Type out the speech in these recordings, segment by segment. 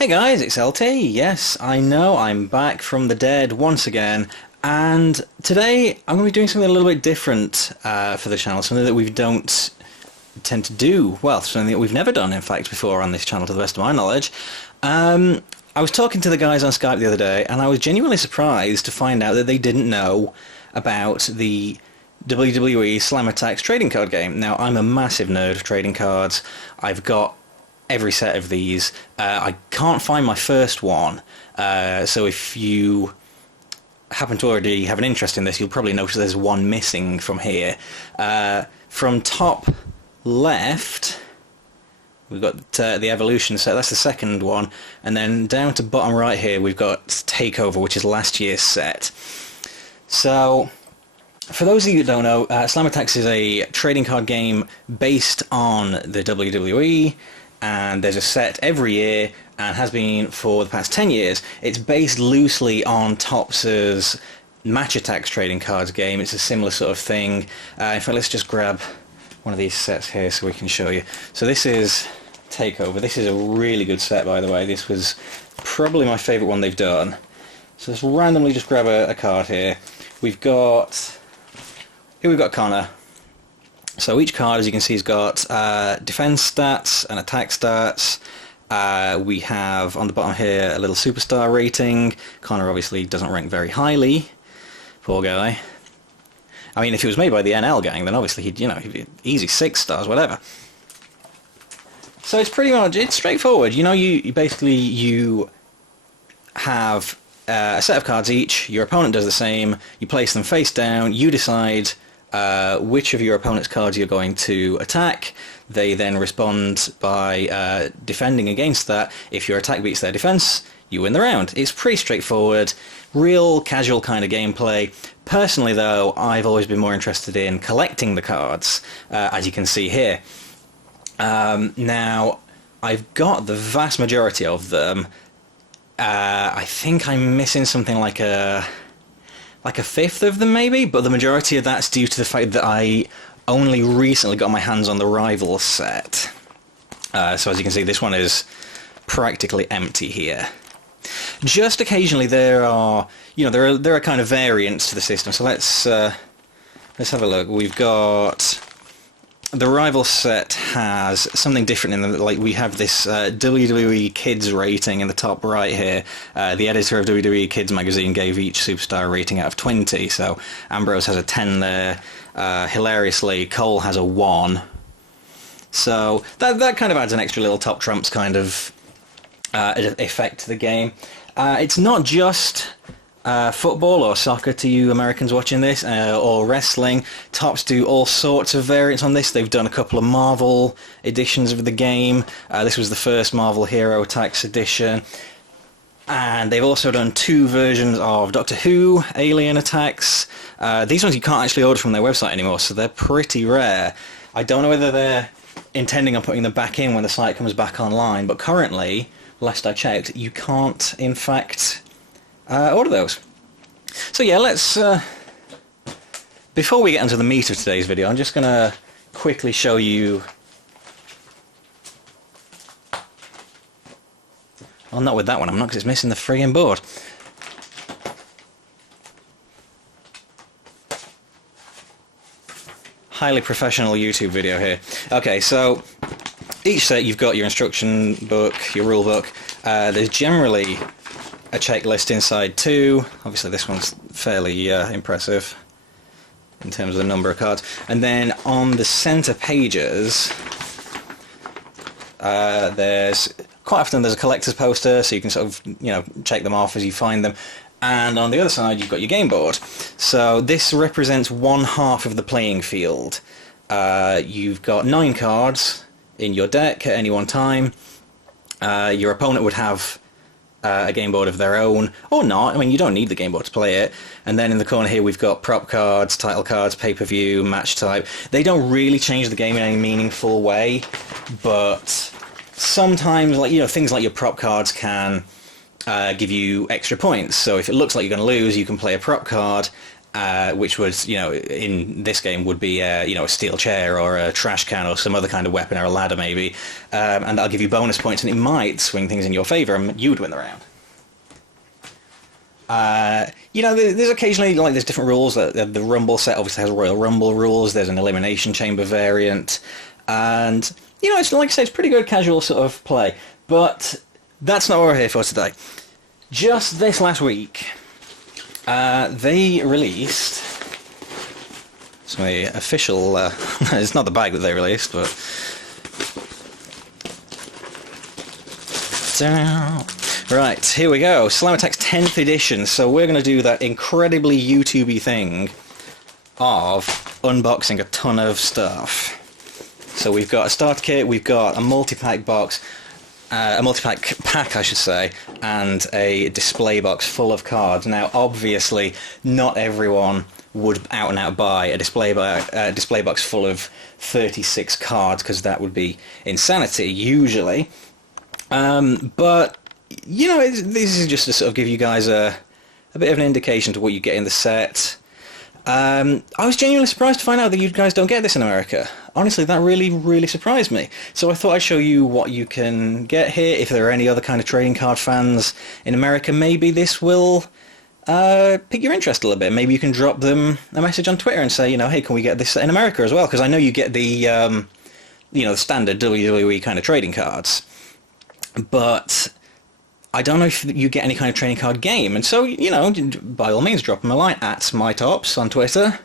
Hey guys, it's LT. Yes, I know, I'm back from the dead once again, and today I'm going to be doing something a little bit different for the channel, something that we don't tend to do, well, something that we've never done, in fact, before on this channel, to the best of my knowledge. I was talking to the guys on Skype the other day, and I was genuinely surprised to find out that they didn't know about the WWE Attax trading card game. Now, I'm a massive nerd of trading cards. I've got every set of these. I can't find my first one, so if you happen to already have an interest in this, you'll probably notice there's one missing from here. From top left, we've got the Evolution set, that's the second one, and then down to bottom right here we've got Takeover, which is last year's set. So, for those of you who don't know, Attax is a trading card game based on the WWE, and there's a set every year, and has been for the past 10 years. It's based loosely on Topps' Match Attax trading cards game. It's a similar sort of thing. In fact, let's just grab one of these sets here so we can show you. So this is Takeover. This is a really good set, by the way. This was probably my favourite one they've done. So let's randomly just grab a card here. We've got Connor. So each card, as you can see, has got defense stats and attack stats. We have on the bottom here a little superstar rating. Connor obviously doesn't rank very highly. Poor guy. I mean, if he was made by the NL gang, then obviously he'd be easy 6 stars, whatever. So it's pretty much, it's straightforward. You basically have a set of cards each. Your opponent does the same. You place them face down. You decide which of your opponent's cards you're going to attack. They then respond by defending against that. If your attack beats their defense, you win the round. It's pretty straightforward, real casual kind of gameplay. Personally, though, I've always been more interested in collecting the cards, as you can see here. Now, I've got the vast majority of them. I think I'm missing something like a fifth of them, maybe, but the majority of that's due to the fact that I only recently got my hands on the Rivals set. So as you can see, this one is practically empty here. Just occasionally there are kind of variants to the system. So let's have a look. We've got the Rival set has something different in them. Like, we have this WWE Kids rating in the top right here. The editor of WWE Kids magazine gave each superstar a rating out of 20, so Ambrose has a 10 there. Hilariously, Cole has a 1. So that kind of adds an extra little top trumps kind of effect to the game. It's not just football or soccer to you Americans watching this, or wrestling. Topps do all sorts of variants on this. They've done a couple of Marvel editions of the game. This was the first Marvel Hero Attax edition. And they've also done 2 versions of Doctor Who Alien Attax. These ones you can't actually order from their website anymore, so they're pretty rare. I don't know whether they're intending on putting them back in when the site comes back online, but currently, last I checked, you can't, in fact, order those. So yeah, let's before we get into the meat of today's video, I'm just gonna quickly show you, well, not with that one, I'm not, because it's missing the friggin' board. Highly professional YouTube video here. Okay, so each set you've got your instruction book, your rule book. There's generally a checklist inside too. Obviously this one's fairly impressive in terms of the number of cards. And then on the center pages, there's quite often there's a collector's poster, so you can sort of check them off as you find them. And on the other side you've got your game board. So this represents 1/2 of the playing field. You've got 9 cards in your deck at any one time. Your opponent would have a game board of their own, or not. I mean, you don't need the game board to play it. And then in the corner here we've got prop cards, title cards, pay-per-view, match type. They don't really change the game in any meaningful way, but sometimes, things like your prop cards can give you extra points. So if it looks like you're going to lose, you can play a prop card, which was, in this game would be, a steel chair or a trash can or some other kind of weapon or a ladder maybe, and that'll give you bonus points, and it might swing things in your favour, and you'd win the round. There's occasionally, there's different rules. The Rumble set obviously has Royal Rumble rules. There's an Elimination Chamber variant. And, it's like I say, it's pretty good casual sort of play. But that's not what we're here for today. Just this last week, they released some official... it's not the bag that they released, but... Right, here we go. Attax 10th edition. So we're going to do that incredibly YouTube-y thing of unboxing a ton of stuff. So we've got a starter kit, we've got a multi-pack box, a multi-pack pack, I should say, and a display box full of cards. Now, obviously, not everyone would out and out buy a display box full of 36 cards, because that would be insanity, usually. But... this is just to sort of give you guys a bit of an indication to what you get in the set. I was genuinely surprised to find out that you guys don't get this in America. Honestly, that really, really surprised me. So I thought I'd show you what you can get here. If there are any other kind of trading card fans in America, maybe this will pique your interest a little bit. Maybe you can drop them a message on Twitter and say, hey, can we get this in America as well? Because I know you get the, the standard WWE kind of trading cards. But... I don't know if you get any kind of trading card game, and so, by all means, drop them a line at MyTops on Twitter,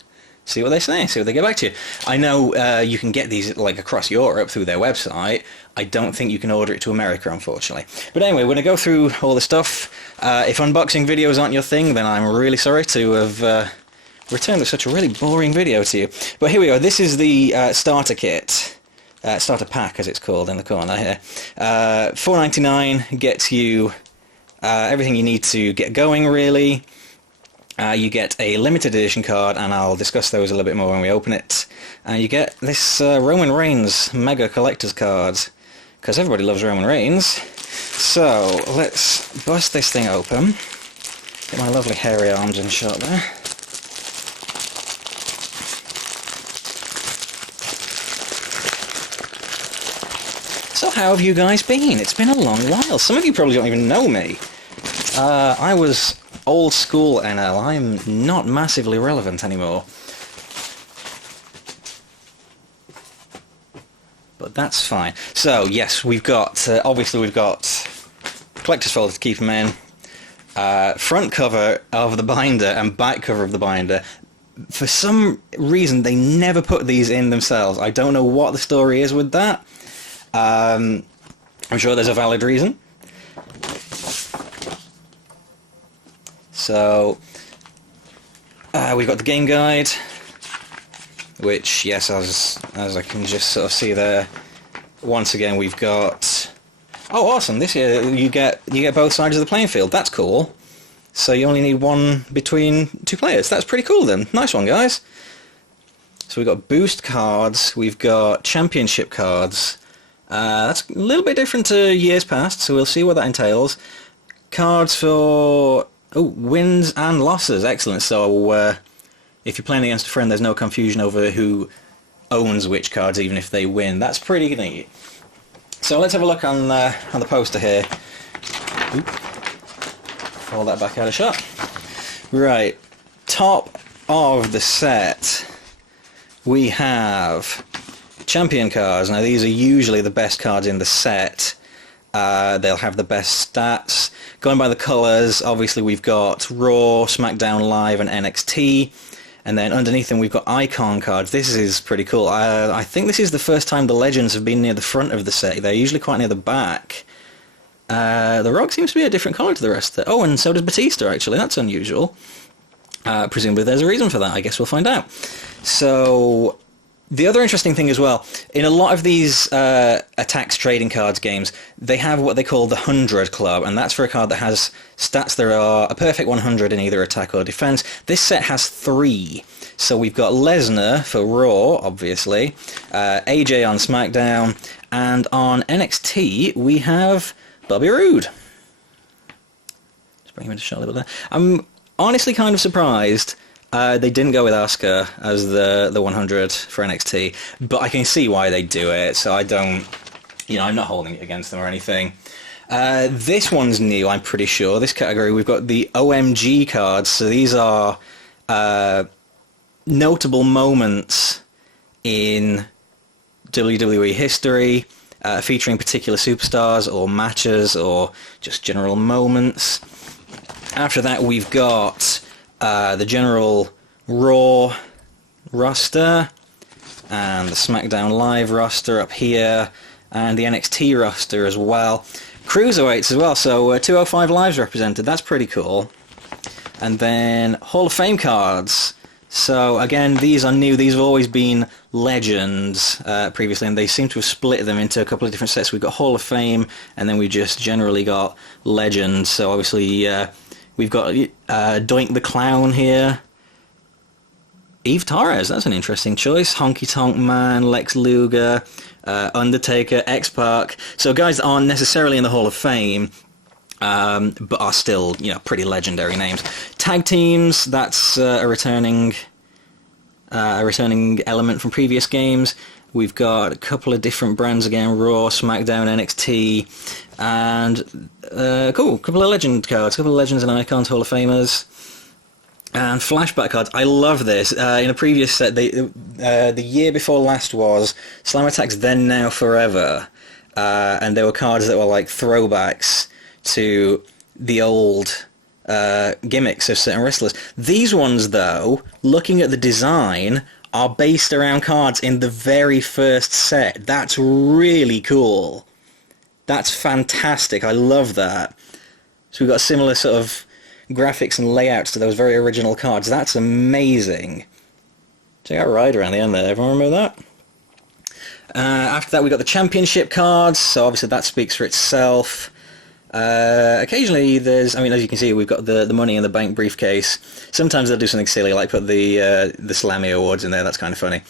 see what they say, see what they get back to you. I know you can get these, across Europe through their website. I don't think you can order it to America, unfortunately. But anyway, we're going to go through all the stuff. If unboxing videos aren't your thing, then I'm really sorry to have returned with such a really boring video to you. But here we go. This is the starter kit. Starter pack, as it's called, in the corner here. $4.99 gets you everything you need to get going, really. You get a limited edition card, and I'll discuss those a little bit more when we open it. You get this Roman Reigns Mega Collector's card, because everybody loves Roman Reigns. So, let's bust this thing open. Get my lovely hairy arms in shot there. So how have you guys been? It's been a long while. Some of you probably don't even know me. I was old school NL. I'm not massively relevant anymore. But that's fine. So, yes, we've got... obviously, we've got collector's folder to keep them in. Front cover of the binder and back cover of the binder. For some reason, they never put these in themselves. I don't know what the story is with that. I'm sure there's a valid reason. So, we've got the game guide, which, yes, as I can just sort of see there, once again we've got... Oh, awesome! This year you get both sides of the playing field. That's cool. So you only need one between two players. That's pretty cool then. Nice one, guys. So we've got boost cards. We've got championship cards. That's a little bit different to years past, so we'll see what that entails. Cards for wins and losses. Excellent. So if you're playing against a friend, there's no confusion over who owns which cards, even if they win. That's pretty neat. So let's have a look on the poster here. Oop. Fold that back out of shot. Right. Top of the set, we have champion cards. Now these are usually the best cards in the set. They'll have the best stats. Going by the colours, obviously we've got Raw, SmackDown Live and NXT. And then underneath them we've got icon cards. This is pretty cool. I think this is the first time the Legends have been near the front of the set. They're usually quite near the back. The Rock seems to be a different colour to the rest of it. Oh, and so does Batista, actually. That's unusual. Presumably there's a reason for that. I guess we'll find out. So... the other interesting thing as well, in a lot of these Attax trading cards games, they have what they call the 100 Club, and that's for a card that has stats that are a perfect 100 in either attack or defense. This set has 3. So we've got Lesnar for Raw, obviously, AJ on SmackDown, and on NXT we have Bobby Roode. Just bring him into shot a little there. I'm honestly kind of surprised They didn't go with Asuka as the 100 for NXT, but I can see why they do it, so I don't, I'm not holding it against them or anything. This one's new, I'm pretty sure. This category, we've got the OMG cards, so these are notable moments in WWE history, featuring particular superstars or matches or just general moments. After that, we've got the general Raw roster and the SmackDown Live roster up here, and the NXT roster as well. Cruiserweights as well, so 205 Lives represented, that's pretty cool. And then Hall of Fame cards. So again, these are new. These have always been Legends previously, and they seem to have split them into a couple of different sets. We've got Hall of Fame, and then we just generally got Legends. So obviously we've got Doink the Clown here. Eve Torres, that's an interesting choice. Honky Tonk Man, Lex Luger, Undertaker, X-Pac. So guys that aren't necessarily in the Hall of Fame, but are still, pretty legendary names. Tag teams, that's a returning element from previous games. We've got a couple of different brands again, Raw, SmackDown, NXT, and cool, couple of legend cards, couple of Legends and Icons, Hall of Famers. And flashback cards, I love this. In a previous set, the year before last was Slam Attax Then, Now, Forever. And there were cards that were like throwbacks to the old gimmicks of certain wrestlers. These ones, though, looking at the design, are based around cards in the very first set. That's really cool. That's fantastic. I love that. So we've got a similar sort of graphics and layouts to those very original cards. That's amazing. Check out Ryder around the end there. Everyone remember that? After that, we got the championship cards. So obviously that speaks for itself. Occasionally there's, as you can see, we've got the Money in the Bank briefcase. Sometimes they'll do something silly, like put the Slammy Awards in there. That's kind of funny.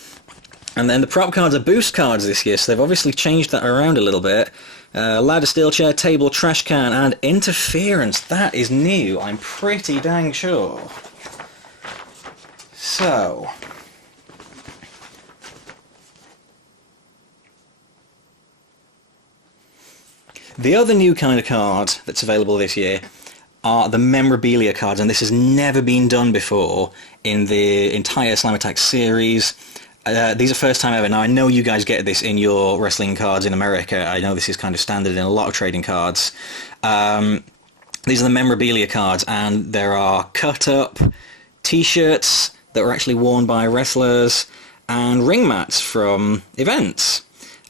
And then the prop cards are boost cards this year, so they've obviously changed that around a little bit. Ladder, steel chair, table, trash can, and interference. That is new, I'm pretty dang sure. So, the other new kind of card that's available this year are the memorabilia cards, and this has never been done before in the entire Slam Attack series. These are first time ever. Now, I know you guys get this in your wrestling cards in America. I know this is kind of standard in a lot of trading cards. These are the memorabilia cards, and there are cut-up T-shirts that were actually worn by wrestlers and ring mats from events.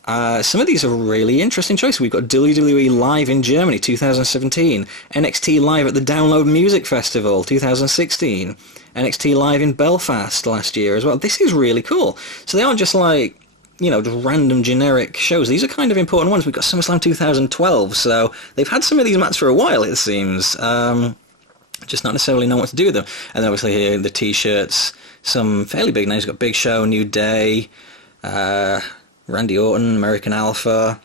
Some of these are really interesting choices. We've got WWE Live in Germany, 2017. NXT Live at the Download Music Festival, 2016. NXT Live in Belfast last year as well. This is really cool. So they aren't just like, just random generic shows. These are kind of important ones. We've got SummerSlam 2012, so they've had some of these mats for a while, it seems. Just not necessarily know what to do with them. And then obviously here, the T-shirts, some fairly big names. We've got Big Show, New Day, Randy Orton, American Alpha.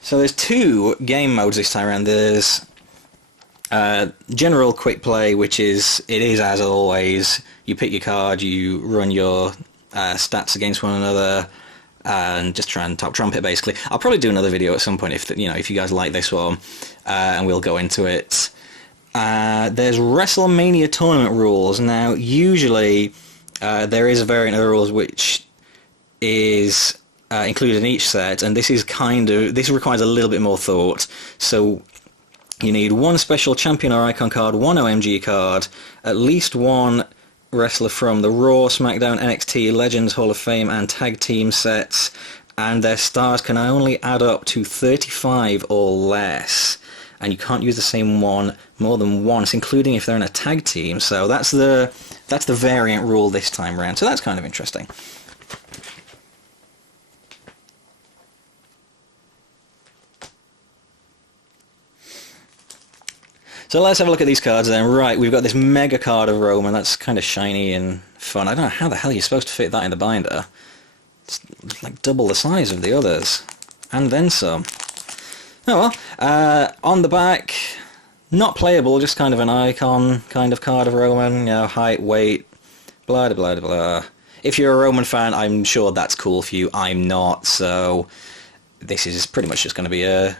So there's two game modes this time around. There's general quick play, which is as always, you pick your card, you run your stats against one another, and just try and top trump it, basically. I'll probably do another video at some point if you guys like this one, and we'll go into it. There's WrestleMania tournament rules. Now, usually there is a variant of the rules which is included in each set, and this requires a little bit more thought. So you need one special champion or icon card, one OMG card, at least one wrestler from the Raw, SmackDown, NXT, Legends, Hall of Fame, and Tag Team sets, and their stars can only add up to 35 or less. And you can't use the same one more than once, including if they're in a tag team. So that's the variant rule this time around. So that's kind of interesting. So let's have a look at these cards then. Right, we've got this mega card of Roman. That's kind of shiny and fun. I don't know how the hell you're supposed to fit that in the binder. It's like double the size of the others. And then some. Oh well. On the back, Not playable, just kind of an icon kind of card of Roman, you know, height, weight, blah, blah, blah, blah. If you're a Roman fan, I'm sure that's cool for you. I'm not, so this is pretty much just going to be a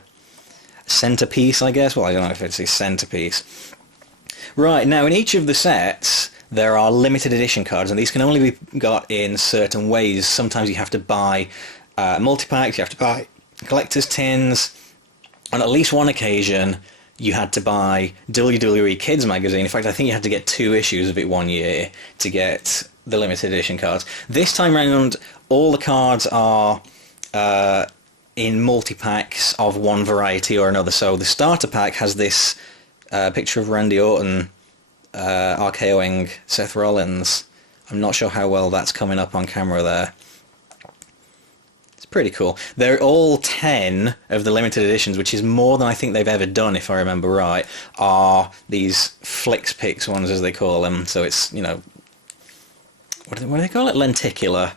centerpiece, I guess. Well, I don't know if it's a centerpiece. Right, now in each of the sets, there are limited edition cards, and these can only be got in certain ways. Sometimes you have to buy multi-packs, you have to buy collector's tins. On at least one occasion, you had to buy WWE Kids magazine. In fact, I think you had to get 2 issues of it one year to get the limited edition cards. This time round, all the cards are in multi-packs of one variety or another. So the starter pack has this picture of Randy Orton RKOing Seth Rollins. I'm not sure how well that's coming up on camera there. It's pretty cool. They're all 10 of the limited editions, which is more than I think they've ever done, if I remember right, are these Flix Picks ones, as they call them. So it's, you know, what do they call it? Lenticular.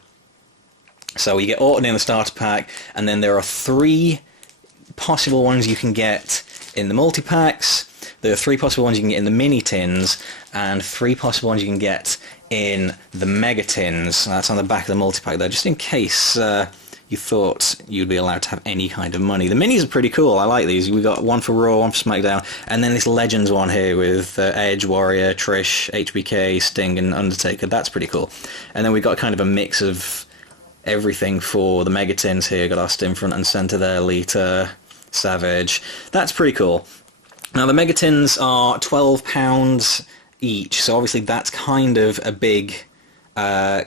So you get Orton in the starter pack, and then there are 3 possible ones you can get in the multi-packs. There are 3 possible ones you can get in the mini tins, and 3 possible ones you can get in the mega tins. That's on the back of the multi-pack there, just in case you thought you'd be allowed to have any kind of money. The minis are pretty cool. I like these. We got one for Raw, one for SmackDown, and then this Legends one here with Edge, Warrior, Trish, HBK, Sting, and Undertaker. That's pretty cool. And then we got kind of a mix of everything for the mega tins here. Got Austin front and center there, Lita, Savage. That's pretty cool. Now the mega tins are £12 each, so obviously that's kind of a big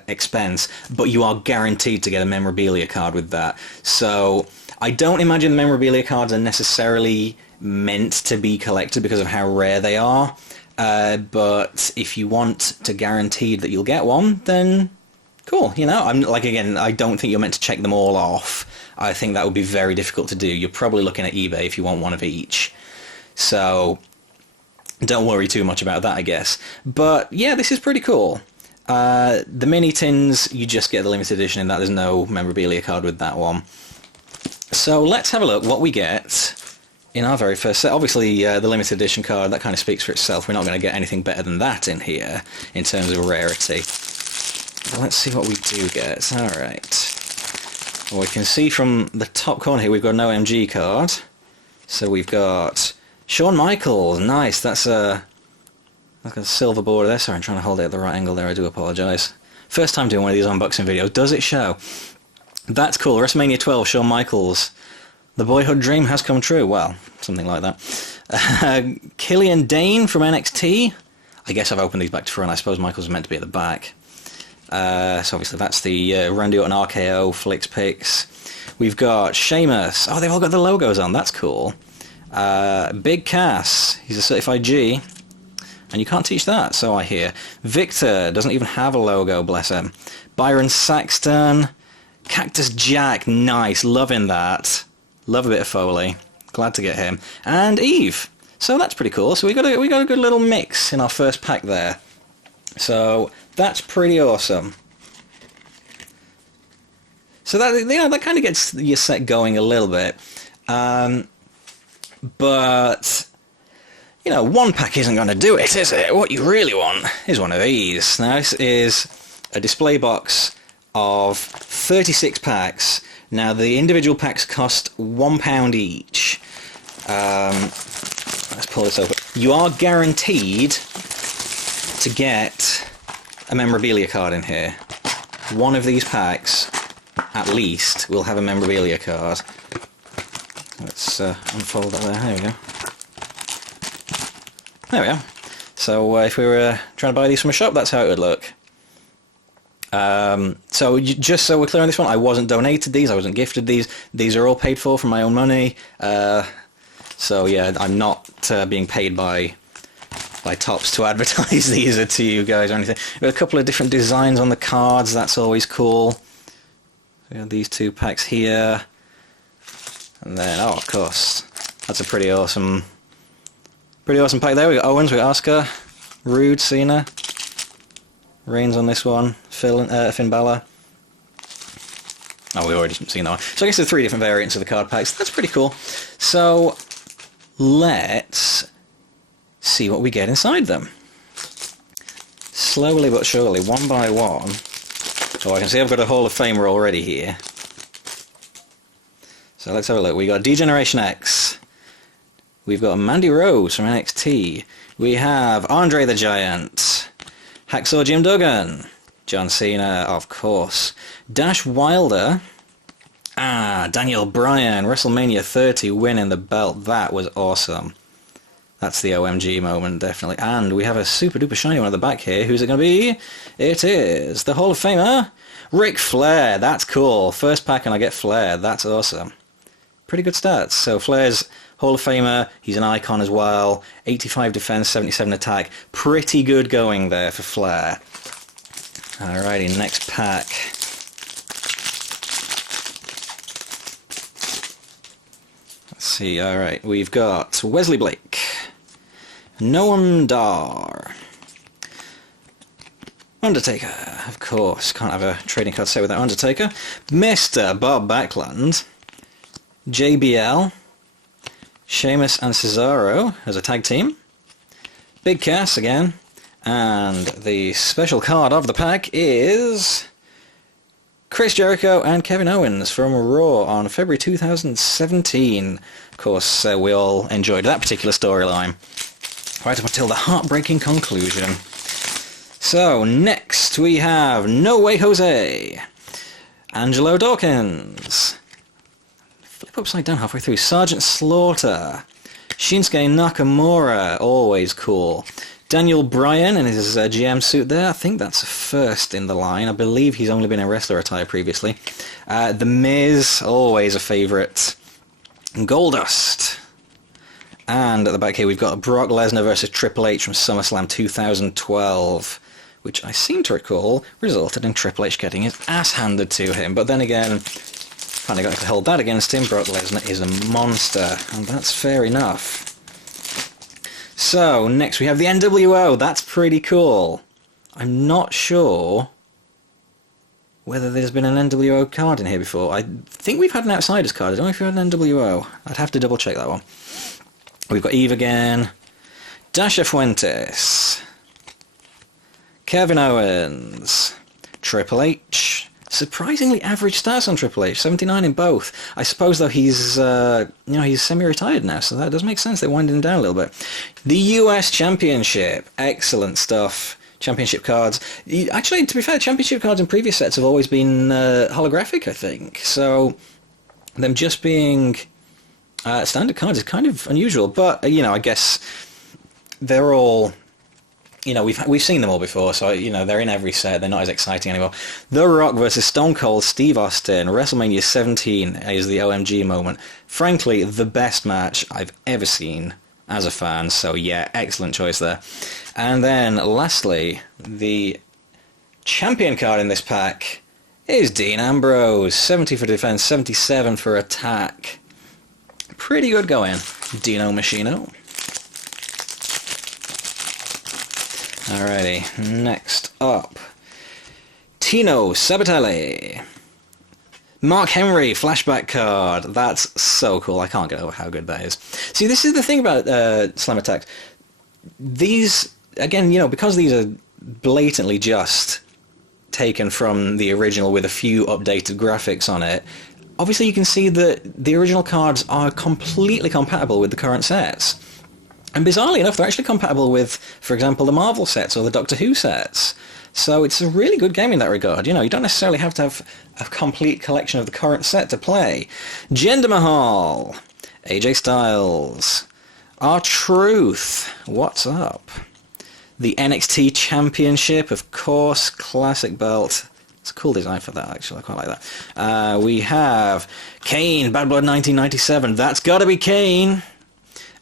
expense, but you are guaranteed to get a memorabilia card with that. So I don't imagine the memorabilia cards are necessarily meant to be collected because of how rare they are, but if you want to guarantee that you'll get one, then cool. You know, I'm like, again, I don't think you're meant to check them all off. I think that would be very difficult to do. You're probably looking at eBay if you want one of each. So don't worry too much about that, I guess. But yeah, this is pretty cool. The mini tins, you just get the limited edition in that. There's no memorabilia card with that one. So let's have a look what we get in our very first set. Obviously, the limited edition card, that kind of speaks for itself. We're not going to get anything better than that in here in terms of rarity. Let's see what we do get. Alright. Well, we can see from the top corner here we've got an OMG card. So we've got Shawn Michaels. Nice. That's a silver border there. Sorry, I'm trying to hold it at the right angle there. I do apologise. First time doing one of these unboxing videos. Does it show? That's cool. WrestleMania 12, Shawn Michaels. The boyhood dream has come true. Well, something like that. Killian Dane from NXT. I guess I've opened these back to front. I suppose Michaels is meant to be at the back. So obviously that's the Randy Orton RKO Flix Picks. We've got Sheamus. Oh, they've all got the logos on. That's cool. Big Cass. He's a certified G. And you can't teach that, so I hear. Victor doesn't even have a logo, bless him. Byron Saxton. Cactus Jack. Nice. Loving that. Love a bit of Foley. Glad to get him. And Eve. So that's pretty cool. So we got a good little mix in our first pack there. So that's pretty awesome. So that, yeah, that kind of gets your set going a little bit. But, you know, one pack isn't going to do it, is it? What you really want is one of these. Now, this is a display box of 36 packs. Now, the individual packs cost £1 each. Let's pull this over. You are guaranteed to get a memorabilia card in here. One of these packs, at least, will have a memorabilia card. Let's unfold that there. There we go. There we go. So if we were trying to buy these from a shop, that's how it would look. So just so we're clear on this one, I wasn't donated these, I wasn't gifted these. These are all paid for from my own money. So yeah, I'm not being paid by Topps to advertise these or to you guys or anything. We've got a couple of different designs on the cards, that's always cool. We have these 2 packs here. And then, oh, of course, that's a pretty awesome pack there. We got Owens, we got Asuka, Roode, Cena, Reigns on this one, Finn Balor. Oh, we've already seen that one. So I guess there's 3 different variants of the card packs. That's pretty cool. So let's see what we get inside them. Slowly but surely, one by one. Oh, I can see I've got a Hall of Famer already here. So let's have a look. We got D-Generation X. We've got Mandy Rose from NXT. We have Andre the Giant. Hacksaw Jim Duggan. John Cena, of course. Dash Wilder. Daniel Bryan. WrestleMania 30 winning the belt. That was awesome. That's the OMG moment, definitely. And we have a super duper shiny one at the back here. Who's it going to be? It is the Hall of Famer, Ric Flair. That's cool. First pack and I get Flair. That's awesome. Pretty good stats. So Flair's Hall of Famer. He's an icon as well. 85 defense, 77 attack. Pretty good going there for Flair. Alrighty, next pack. Let's see. Alright, we've got Wesley Blake. Noam Dar. Undertaker, of course. Can't have a trading card set without Undertaker. Mr. Bob Backlund. JBL. Sheamus and Cesaro as a tag team. Big Cass again. And the special card of the pack is Chris Jericho and Kevin Owens from Raw on February 2017. Of course, we all enjoyed that particular storyline. Right up until the heartbreaking conclusion. So, next we have No Way Jose. Angelo Dawkins. Flip upside down halfway through. Sergeant Slaughter. Shinsuke Nakamura. Always cool. Daniel Bryan in his GM suit there. I think that's a first in the line. I believe he's only been in wrestler attire previously. The Miz. Always a favourite. Goldust. And at the back here we've got Brock Lesnar versus Triple H from SummerSlam 2012, which I seem to recall resulted in Triple H getting his ass handed to him. But then again, kind of got to hold that against him. Brock Lesnar is a monster, and that's fair enough. So, next we have the NWO. That's pretty cool. I'm not sure whether there's been an NWO card in here before. I think we've had an Outsiders card. I don't know if we've had an NWO. I'd have to double check that one. We've got Eve again, Dasha Fuentes, Kevin Owens, Triple H. Surprisingly average stats on Triple H, 79 in both. I suppose though he's he's semi-retired now, so that does make sense. They winded him down a little bit. The US Championship, excellent stuff. Championship cards. Actually, to be fair, championship cards in previous sets have always been holographic, I think. So them just being standard cards is kind of unusual, but I guess they're all, we've seen them all before, so they're in every set. They're not as exciting anymore. The Rock versus Stone Cold Steve Austin, WrestleMania 17 is the OMG moment. Frankly, the best match I've ever seen as a fan. So yeah, excellent choice there. And then lastly, the champion card in this pack is Dean Ambrose, 70 for defense, 77 for attack. Pretty good going, Dino Machino. Alrighty, next up, Tino Sabatelli. Mark Henry flashback card. That's so cool. I can't get over how good that is. See, this is the thing about Slam Attack. These, again, because these are blatantly just taken from the original with a few updated graphics on it, obviously you can see that the original cards are completely compatible with the current sets. And bizarrely enough, they're actually compatible with, for example, the Marvel sets or the Doctor Who sets. So it's a really good game in that regard. You don't necessarily have to have a complete collection of the current set to play. Jinder Mahal, AJ Styles, R-Truth, what's up? The NXT Championship, of course, classic belt. It's a cool design for that, actually. I quite like that. We have Kane, Bad Blood 1997. That's got to be Kane.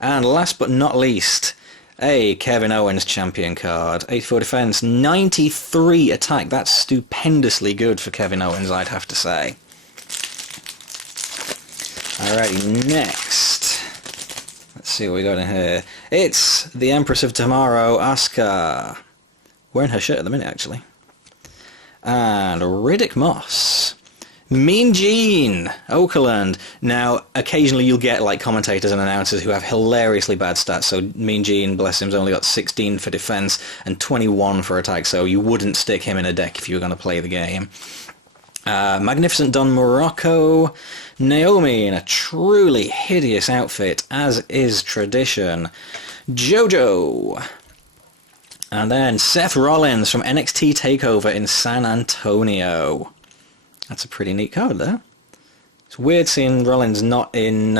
And last but not least, a Kevin Owens champion card. 84 defense, 93 attack. That's stupendously good for Kevin Owens, I'd have to say. Alrighty, next. Let's see what we got in here. It's the Empress of Tomorrow, Asuka. Wearing her shirt at the minute, actually. And Riddick Moss. Mean Gene Okerlund. Now, occasionally you'll get like commentators and announcers who have hilariously bad stats. So Mean Gene, bless him's only got 16 for defense and 21 for attack. So you wouldn't stick him in a deck if you were going to play the game. Magnificent Don Morocco. Naomi in a truly hideous outfit, as is tradition. JoJo. And then Seth Rollins from NXT TakeOver in San Antonio. That's a pretty neat card there. It's weird seeing Rollins not in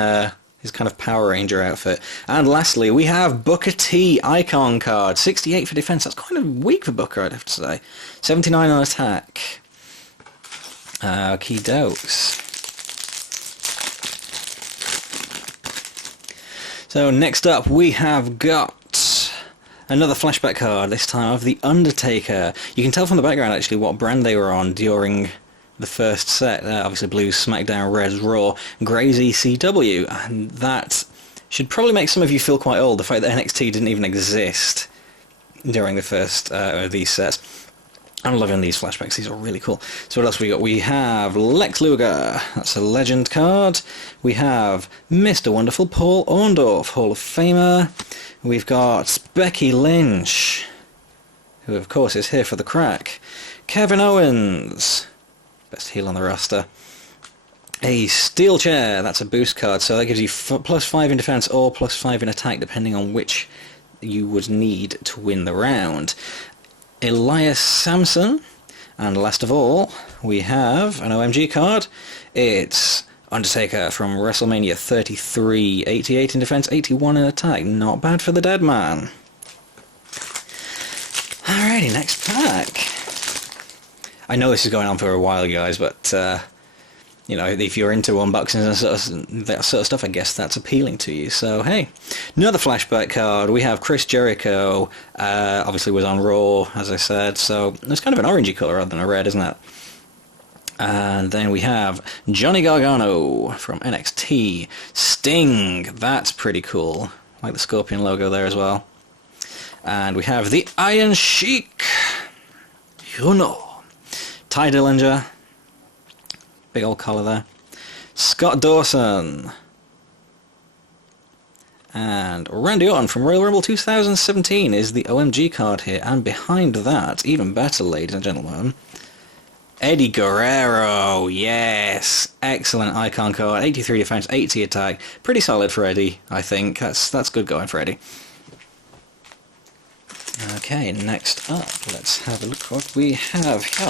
his kind of Power Ranger outfit. And lastly, we have Booker T Icon card. 68 for defense. That's kind of weak for Booker, I'd have to say. 79 on attack. Okie dokes. So next up, we have got another flashback card, this time of The Undertaker. You can tell from the background, actually, what brand they were on during the first set. Obviously Blue's SmackDown, Red's Raw, Grey's ECW. And that should probably make some of you feel quite old, the fact that NXT didn't even exist during the first of these sets. I'm loving these flashbacks, these are really cool. So what else we got? We have Lex Luger, that's a legend card. We have Mr. Wonderful Paul Orndorff, Hall of Famer. We've got Becky Lynch, who of course is here for the crack. Kevin Owens, best heel on the roster. A steel chair, that's a boost card, so that gives you +5 in defense or +5 in attack, depending on which you would need to win the round. Elias Samson, and last of all, we have an OMG card. It's Undertaker from WrestleMania 33, 88 in defense, 81 in attack. Not bad for the dead man. Alrighty, next pack. I know this is going on for a while, guys, but you know, if you're into unboxings and that sort of stuff, I guess that's appealing to you. So, hey, another flashback card. We have Chris Jericho, obviously was on Raw, as I said, so it's kind of an orangey colour rather than a red, isn't it? And then we have Johnny Gargano from NXT. Sting, that's pretty cool. I like the Scorpion logo there as well. And we have the Iron Sheik. You know. Ty Dillinger. Big old collar there. Scott Dawson. And Randy Orton from Royal Rumble 2017 is the OMG card here. And behind that, even better, ladies and gentlemen, Eddie Guerrero. Yes. Excellent icon card. 83 defense, 80 attack. Pretty solid for Eddie, I think. That's good going for Eddie. Okay, next up, let's have a look what we have here.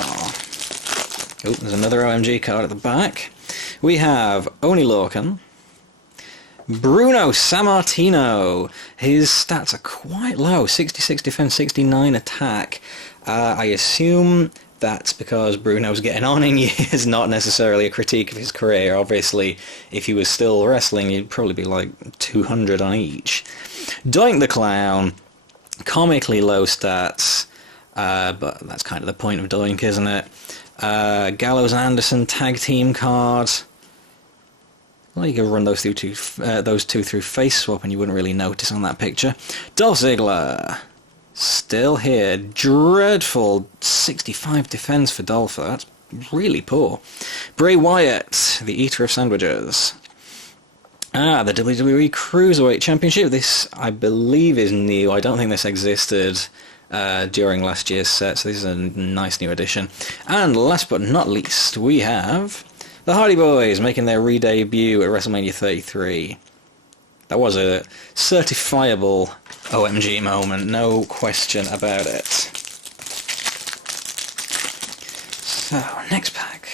Oh, there's another OMG card at the back. We have Oney Lorcan. Bruno Sammartino. His stats are quite low. 66 defense, 69 attack. I assume that's because Bruno's getting on in years, not necessarily a critique of his career. Obviously, if he was still wrestling, he'd probably be like 200 on each. Doink the Clown. Comically low stats, but that's kind of the point of Doink, isn't it? Gallows and Anderson tag team card. Well, you could run those two through face swap and you wouldn't really notice on that picture. Dolph Ziggler, still here. Dreadful 65 defense for Dolph. That's really poor. Bray Wyatt, the eater of sandwiches. The WWE Cruiserweight Championship. This, I believe, is new. I don't think this existed during last year's set, so this is a nice new addition. And last but not least, we have the Hardy Boys making their re-debut at WrestleMania 33. That was a certifiable OMG moment, no question about it. So, next pack.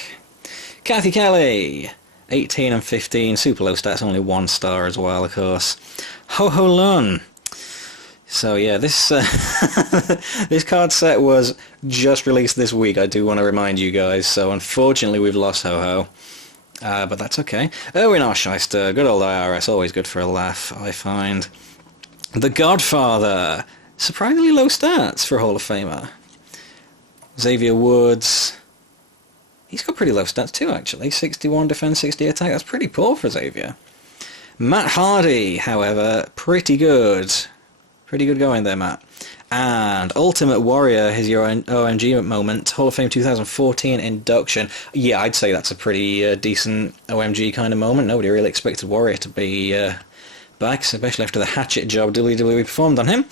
Kathy Kelly. 18 and 15, super low stats, only 1 star as well, of course. Ho Ho Lun. So yeah, this this card set was just released this week, I do want to remind you guys, so unfortunately we've lost Ho Ho. But that's okay. Erwin Arsheister, good old IRS, always good for a laugh, I find. The Godfather, surprisingly low stats for a Hall of Famer. Xavier Woods. He's got pretty low stats too, actually. 61 defense, 60 attack. That's pretty poor for Xavier. Matt Hardy, however, pretty good. Pretty good going there, Matt. And Ultimate Warrior, here's your OMG moment, Hall of Fame 2014 induction. Yeah, I'd say that's a pretty decent OMG kind of moment. Nobody really expected Warrior to be back, especially after the hatchet job WWE performed on him.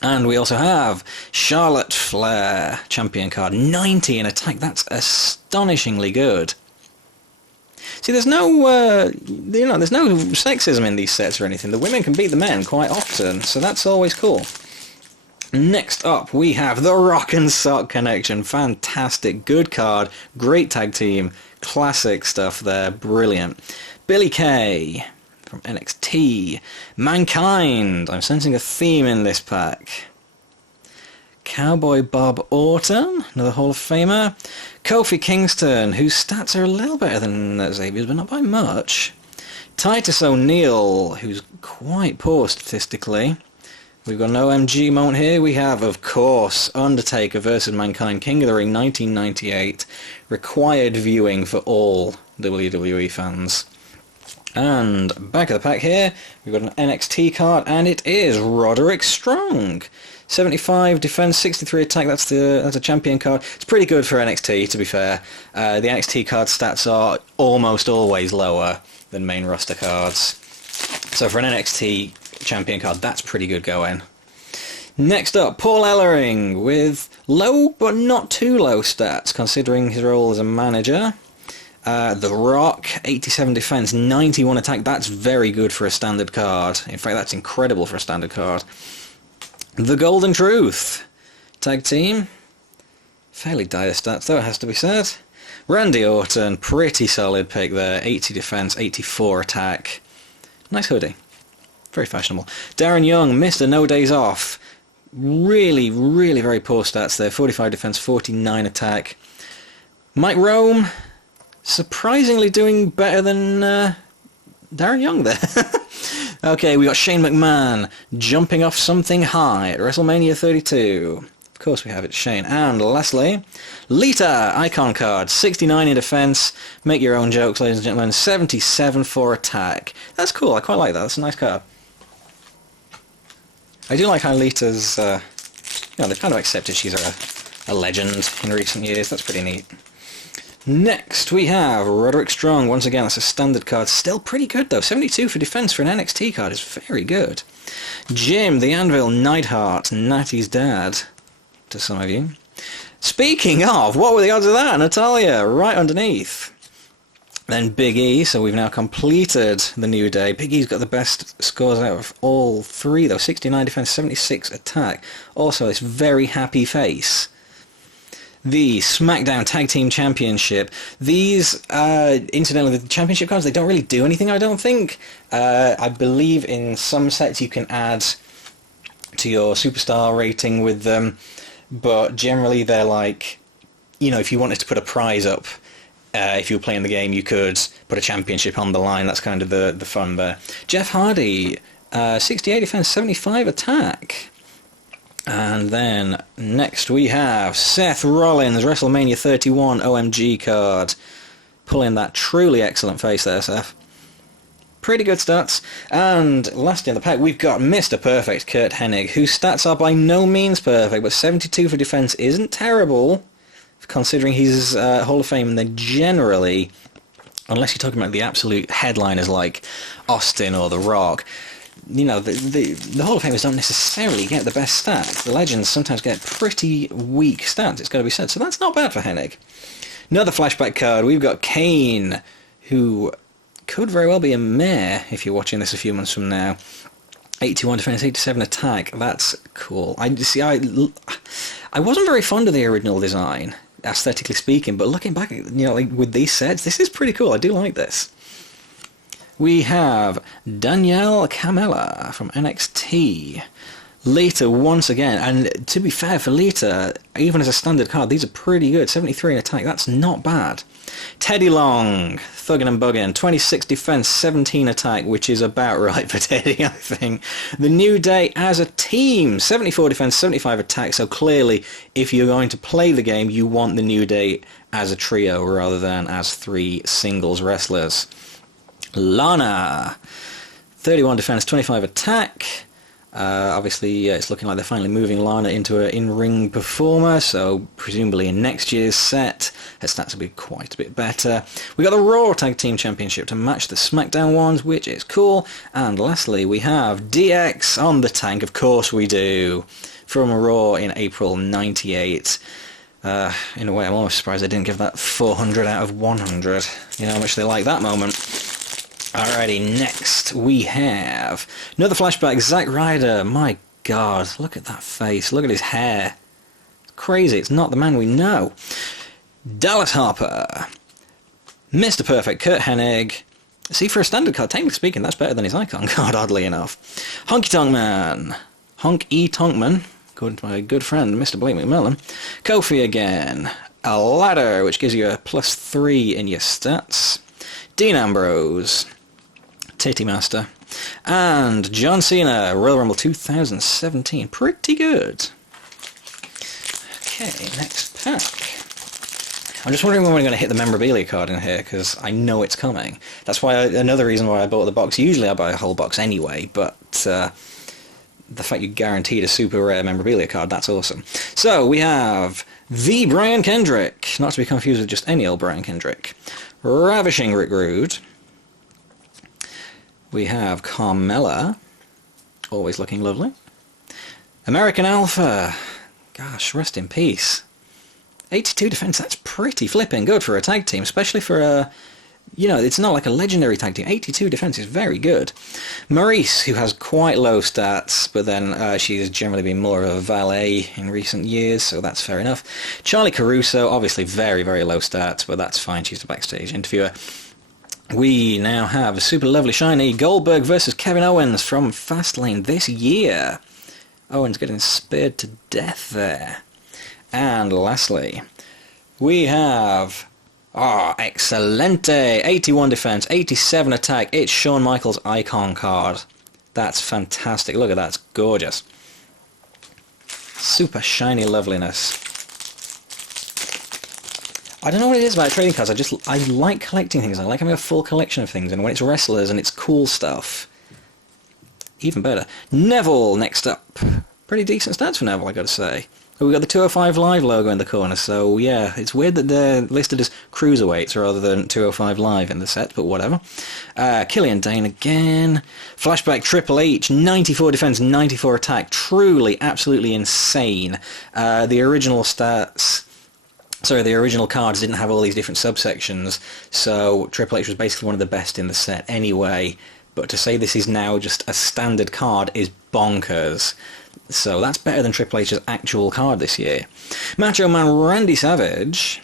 And we also have Charlotte Flair, champion card, 90 in attack. That's astonishingly good. See, there's no, there's no sexism in these sets or anything. The women can beat the men quite often, so that's always cool. Next up, we have the Rock and Sock Connection. Fantastic, good card, great tag team, classic stuff there, brilliant. Billy Kay from NXT. Mankind, I'm sensing a theme in this pack. Cowboy Bob Orton, another Hall of Famer. Kofi Kingston, whose stats are a little better than Xavier's, but not by much. Titus O'Neil, who's quite poor statistically. We've got an OMG moment here. We have, of course, Undertaker versus Mankind, King of the Ring, 1998. Required viewing for all WWE fans. And back of the pack here, we've got an NXT card, and it is Roderick Strong. 75 defense, 63 attack. That's a champion card. It's pretty good for NXT, to be fair. The NXT card stats are almost always lower than main roster cards. So for an NXT champion card, that's pretty good going. Next up, Paul Ellering with low but not too low stats, considering his role as a manager. The Rock, 87 defense, 91 attack. That's very good for a standard card. In fact, that's incredible for a standard card. The Golden Truth, tag team. Fairly dire stats, though, it has to be said. Randy Orton, pretty solid pick there. 80 defense, 84 attack. Nice hoodie. Very fashionable. Darren Young, Mr. No Days Off. Really, really very poor stats there. 45 defense, 49 attack. Mike Rome, surprisingly doing better than Darren Young there. Okay, we got Shane McMahon jumping off something high at WrestleMania 32. Of course we have it, Shane. And lastly, Lita, icon card, 69 in defense. Make your own jokes, ladies and gentlemen. 77 for attack. That's cool, I quite like that. That's a nice card. I do like how Lita's, they've kind of accepted she's a legend in recent years. That's pretty neat. Next, we have Roderick Strong. Once again, that's a standard card. Still pretty good, though. 72 for defense for an NXT card is very good. Jim, the Anvil Neidhart, Natty's dad, to some of you. Speaking of, what were the odds of that? Natalia, right underneath. Then Big E, so we've now completed the New Day. Big E's got the best scores out of all three, though. 69 defense, 76 attack. Also, this very happy face. The SmackDown Tag Team Championship. These, incidentally, the championship cards, they don't really do anything, I don't think. I believe in some sets you can add to your superstar rating with them, but generally they're like, if you wanted to put a prize up, if you were playing the game, you could put a championship on the line. That's kind of the fun there. Jeff Hardy, 68 defense, 75 attack. And then next we have Seth Rollins, WrestleMania 31 OMG card. Pulling that truly excellent face there, Seth. Pretty good stats. And last in the pack, we've got Mr. Perfect, Kurt Hennig, whose stats are by no means perfect, but 72 for defense isn't terrible, considering he's Hall of Fame, and then generally, unless you're talking about the absolute headliners like Austin or The Rock, the Hall of Famers don't necessarily get the best stats. The legends sometimes get pretty weak stats, it's got to be said. So that's not bad for Hennig. Another flashback card, we've got Kane, who could very well be a mayor if you're watching this a few months from now. 81 defense, 87 attack. That's cool. I wasn't very fond of the original design, aesthetically speaking, but looking back, with these sets, this is pretty cool. I do like this. We have Danielle Camella from NXT. Lita once again, and to be fair for Lita, even as a standard card, these are pretty good. 73 in attack, that's not bad. Teddy Long, Thuggin' and Buggin', 26 defense, 17 attack, which is about right for Teddy, I think. The New Day as a team, 74 defense, 75 attack, so clearly if you're going to play the game, you want the New Day as a trio rather than as three singles wrestlers. Lana, 31 defense, 25 attack. Obviously, it's looking like they're finally moving Lana into an in-ring performer, so presumably in next year's set, her stats will be quite a bit better. We got the Raw Tag Team Championship to match the SmackDown ones, which is cool. And lastly, we have DX on the tank, of course we do, from Raw in April '98. In a way, I'm almost surprised they didn't give that 400 out of 100. You know how much they like that moment. Alrighty, next we have another flashback, Zack Ryder. My god, look at that face, look at his hair. It's crazy, it's not the man we know. Dallas Harper, Mr. Perfect, Kurt Hennig. See, for a standard card, technically speaking, that's better than his icon card, oddly enough. Honky Tonk Man, Honk E. Tonkman, according to my good friend, Mr. Blake McMillan. Kofi again, a ladder, which gives you a +3 in your stats. Dean Ambrose, Titty Master, and John Cena, Royal Rumble 2017. Pretty good. Okay, next pack. I'm just wondering when we're going to hit the memorabilia card in here, because I know it's coming. That's why another reason why I bought the box. Usually I buy a whole box anyway, but the fact you're guaranteed a super rare memorabilia card, that's awesome. So we have the Brian Kendrick, not to be confused with just any old Brian Kendrick. Ravishing Rick Rude. We have Carmella, always looking lovely. American Alpha, gosh, rest in peace. 82 defense, that's pretty flipping good for a tag team, especially for a, you know, it's not like a legendary tag team. 82 defense is very good. Maurice, who has quite low stats, but then she's generally been more of a valet in recent years, so that's fair enough. Charlie Caruso, obviously very, very low stats, but that's fine, she's a backstage interviewer. We now have a super lovely shiny Goldberg versus Kevin Owens from Fastlane this year. Owens getting speared to death there. And lastly, we have... excelente! 81 defense, 87 attack. It's Shawn Michaels' icon card. That's fantastic. Look at that. It's gorgeous. Super shiny loveliness. I don't know what it is about trading cards. I like collecting things. I like having a full collection of things. And when it's wrestlers and it's cool stuff, even better. Neville next up. Pretty decent stats for Neville, I gotta say. We've got the 205 Live logo in the corner, so yeah, it's weird that they're listed as cruiserweights rather than 205 Live in the set, but whatever. Killian Dane again. Flashback Triple H, 94 defense, 94 attack. Truly, absolutely insane. The original stats... Sorry, the original cards didn't have all these different subsections, so Triple H was basically one of the best in the set anyway. But to say this is now just a standard card is bonkers. So that's better than Triple H's actual card this year. Macho Man Randy Savage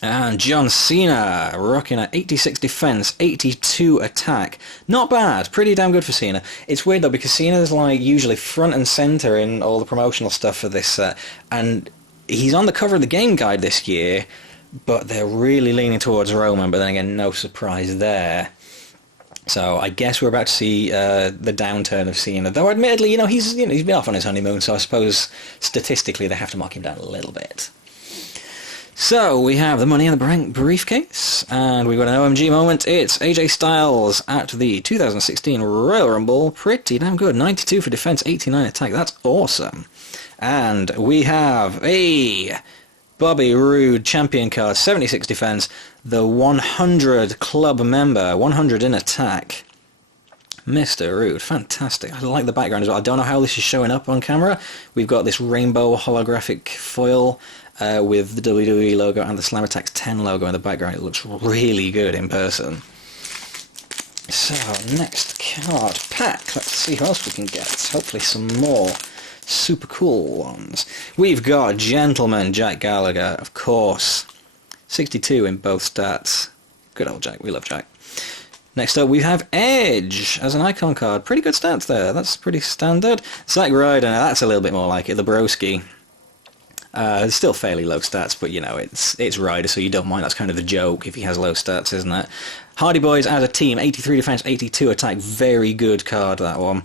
and John Cena rocking at 86 defense, 82 attack. Not bad, pretty damn good for Cena. It's weird though because Cena's like usually front and center in all the promotional stuff for this set, and he's on the cover of the game guide this year, but they're really leaning towards Roman, but then again, no surprise there. So I guess we're about to see the downturn of Cena, though admittedly, he's been off on his honeymoon, so I suppose statistically they have to mark him down a little bit. So we have the Money in the Bank briefcase, and we've got an OMG moment. It's AJ Styles at the 2016 Royal Rumble. Pretty damn good. 92 for defense, 89 attack. That's awesome. And we have a Bobby Roode champion card, 76 defense, the 100 club member, 100 in attack. Mr. Roode, fantastic. I like the background as well. I don't know how this is showing up on camera. We've got this rainbow holographic foil with the WWE logo and the Slam Attax 10 logo in the background. It looks really good in person. So, next card pack. Let's see who else we can get. Hopefully some more super cool ones. We've got Gentleman Jack Gallagher, of course. 62 in both stats. Good old Jack, we love Jack. Next up we have Edge as an icon card. Pretty good stats there, that's pretty standard. Zack Ryder, now that's a little bit more like it, the broski. It's still fairly low stats, but it's Ryder, so you don't mind. That's kind of the joke if he has low stats, isn't it? Hardy Boys as a team, 83 defense, 82 attack. Very good card, that one.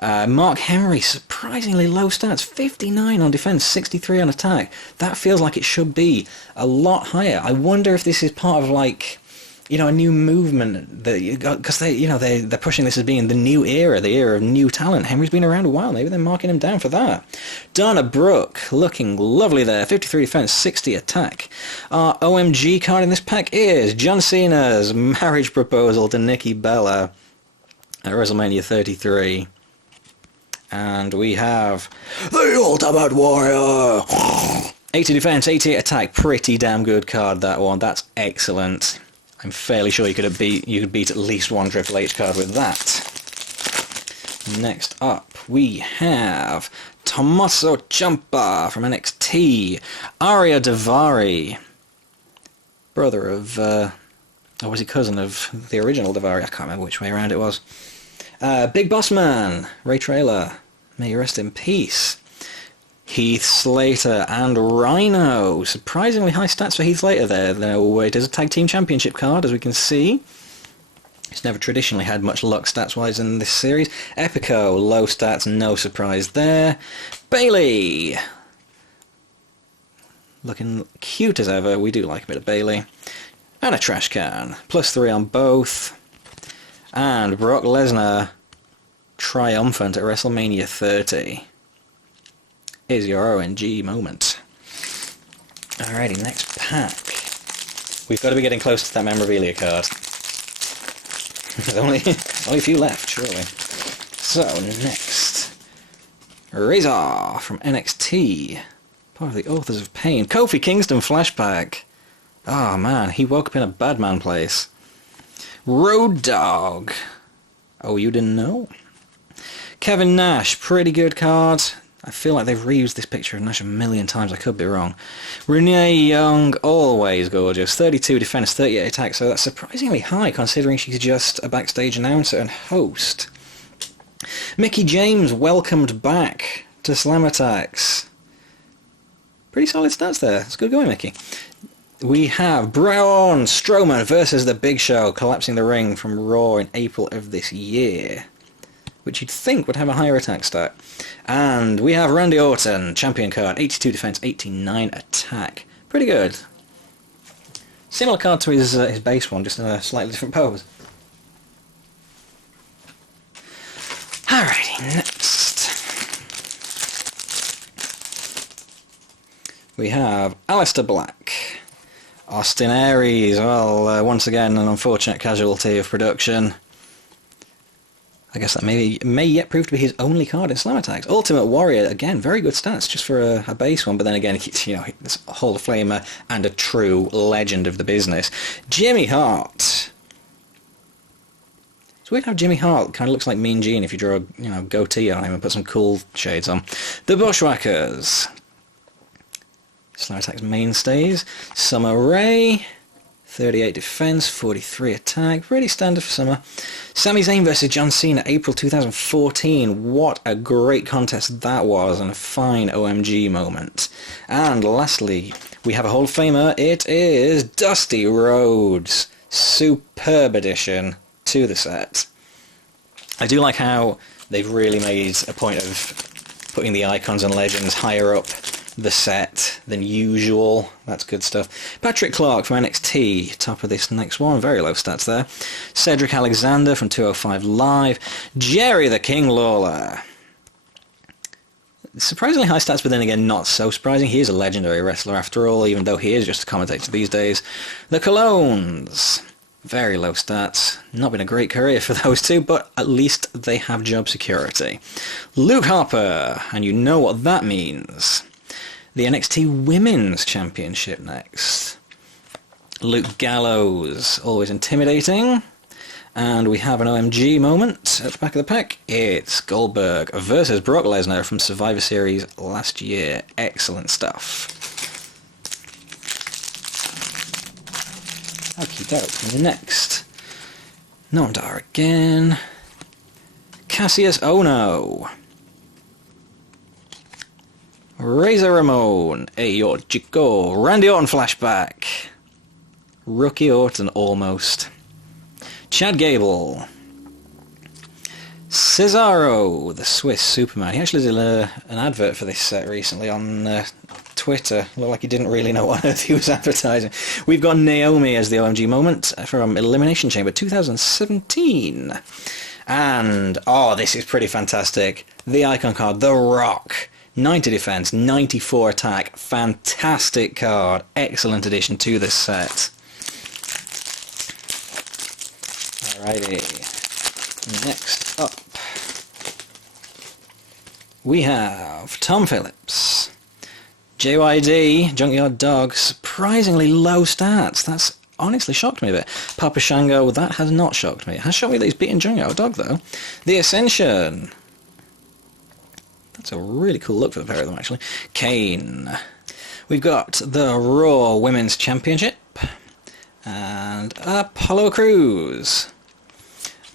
Mark Henry, surprisingly low stats, 59 on defense, 63 on attack. That feels like it should be a lot higher. I wonder if this is part of like a new movement that because they're pushing this as being the new era, the era of new talent. Henry's been around a while. Maybe they're marking him down for that. Dana Brooke looking lovely there. 53 defense, 60 attack. Our OMG card in this pack is John Cena's marriage proposal to Nikki Bella at WrestleMania 33. And we have the Ultimate Warrior. 80 defense, 88 attack. Pretty damn good card, that one. That's excellent. I'm fairly sure you could beat at least one Triple H card with that. Next up, we have Tommaso Ciampa from NXT. Arya Daivari, brother of, or was he cousin of the original Daivari? I can't remember which way around it was. Big Boss Man, Ray Traylor, may you rest in peace. Heath Slater and Rhino. Surprisingly high stats for Heath Slater there, though it is a tag team championship card, as we can see. He's never traditionally had much luck stats-wise in this series. Epico, low stats, no surprise there. Bayley, looking cute as ever. We do like a bit of Bayley. And a trash can. +3 on both. And Brock Lesnar, triumphant at WrestleMania 30. Is your ONG moment. Alrighty, next pack. We've got to be getting close to that memorabilia card. There's only a few left, surely. So, next. Razor from NXT. Part of the Authors of Pain. Kofi Kingston flashback. Oh man, he woke up in a bad man place. Road Dogg. Oh, you didn't know? Kevin Nash, pretty good card. I feel like they've reused this picture of Nash a million times, I could be wrong. Renee Young, always gorgeous. 32 defense, 38 attack, so that's surprisingly high considering she's just a backstage announcer and host. Mickie James welcomed back to Slam Attax. Pretty solid stats there. It's good going, Mickie. We have Braun Strowman versus The Big Show, collapsing the ring from Raw in April of this year, which you'd think would have a higher attack stat. And we have Randy Orton, champion card, 82 defense, 89 attack. Pretty good. Similar card to his base one, just in a slightly different pose. Alrighty, next. We have Aleister Black. Austin Aries, well, once again an unfortunate casualty of production. I guess that may yet prove to be his only card in Slam Attax. Ultimate Warrior, again, very good stats just for a base one, but then again, it's a Hall of Famer and a true legend of the business. Jimmy Hart. It's weird how Jimmy Hart kind of looks like Mean Gene if you draw a goatee on him and put some cool shades on. The Bushwhackers. Slam Attax mainstays. Summer Rae. 38 defense, 43 attack, pretty standard for Summer. Sami Zayn versus John Cena, April 2014. What a great contest that was, and a fine OMG moment. And lastly, we have a Hall of Famer. It is Dusty Rhodes. Superb addition to the set. I do like how they've really made a point of putting the icons and legends higher up the set than usual. That's good stuff. Patrick Clark from NXT, top of this next one, very low stats there. Cedric Alexander from 205 Live. Jerry the King Lawler. Surprisingly high stats, but then again not so surprising. He is a legendary wrestler after all, even though he is just a commentator these days. The Colognes. Very low stats. Not been a great career for those two, but at least they have job security. Luke Harper, and you know what that means. The NXT Women's Championship next. Luke Gallows, always intimidating. And we have an OMG moment at the back of the pack. It's Goldberg versus Brock Lesnar from Survivor Series last year. Excellent stuff. Okie doke. Next. Noam Dar again. Cassius Ohno. Razor Ramon, Ayo Chico, Randy Orton flashback, Rookie Orton almost, Chad Gable, Cesaro, the Swiss Superman. He actually did an advert for this set recently on Twitter. Looked like he didn't really know what on earth he was advertising. We've got Naomi as the OMG moment from Elimination Chamber 2017. And, oh, this is pretty fantastic. The icon card, The Rock. 90 defense, 94 attack. Fantastic card. Excellent addition to this set. Alrighty. Next up, we have Tom Phillips. JYD, Junkyard Dog, surprisingly low stats. That's honestly shocked me a bit. Papa Shango, that has not shocked me. It has shocked me that he's beaten Junkyard Dog, though. The Ascension. That's a really cool look for the pair of them, actually. Kane. We've got the Raw Women's Championship. And Apollo Crews.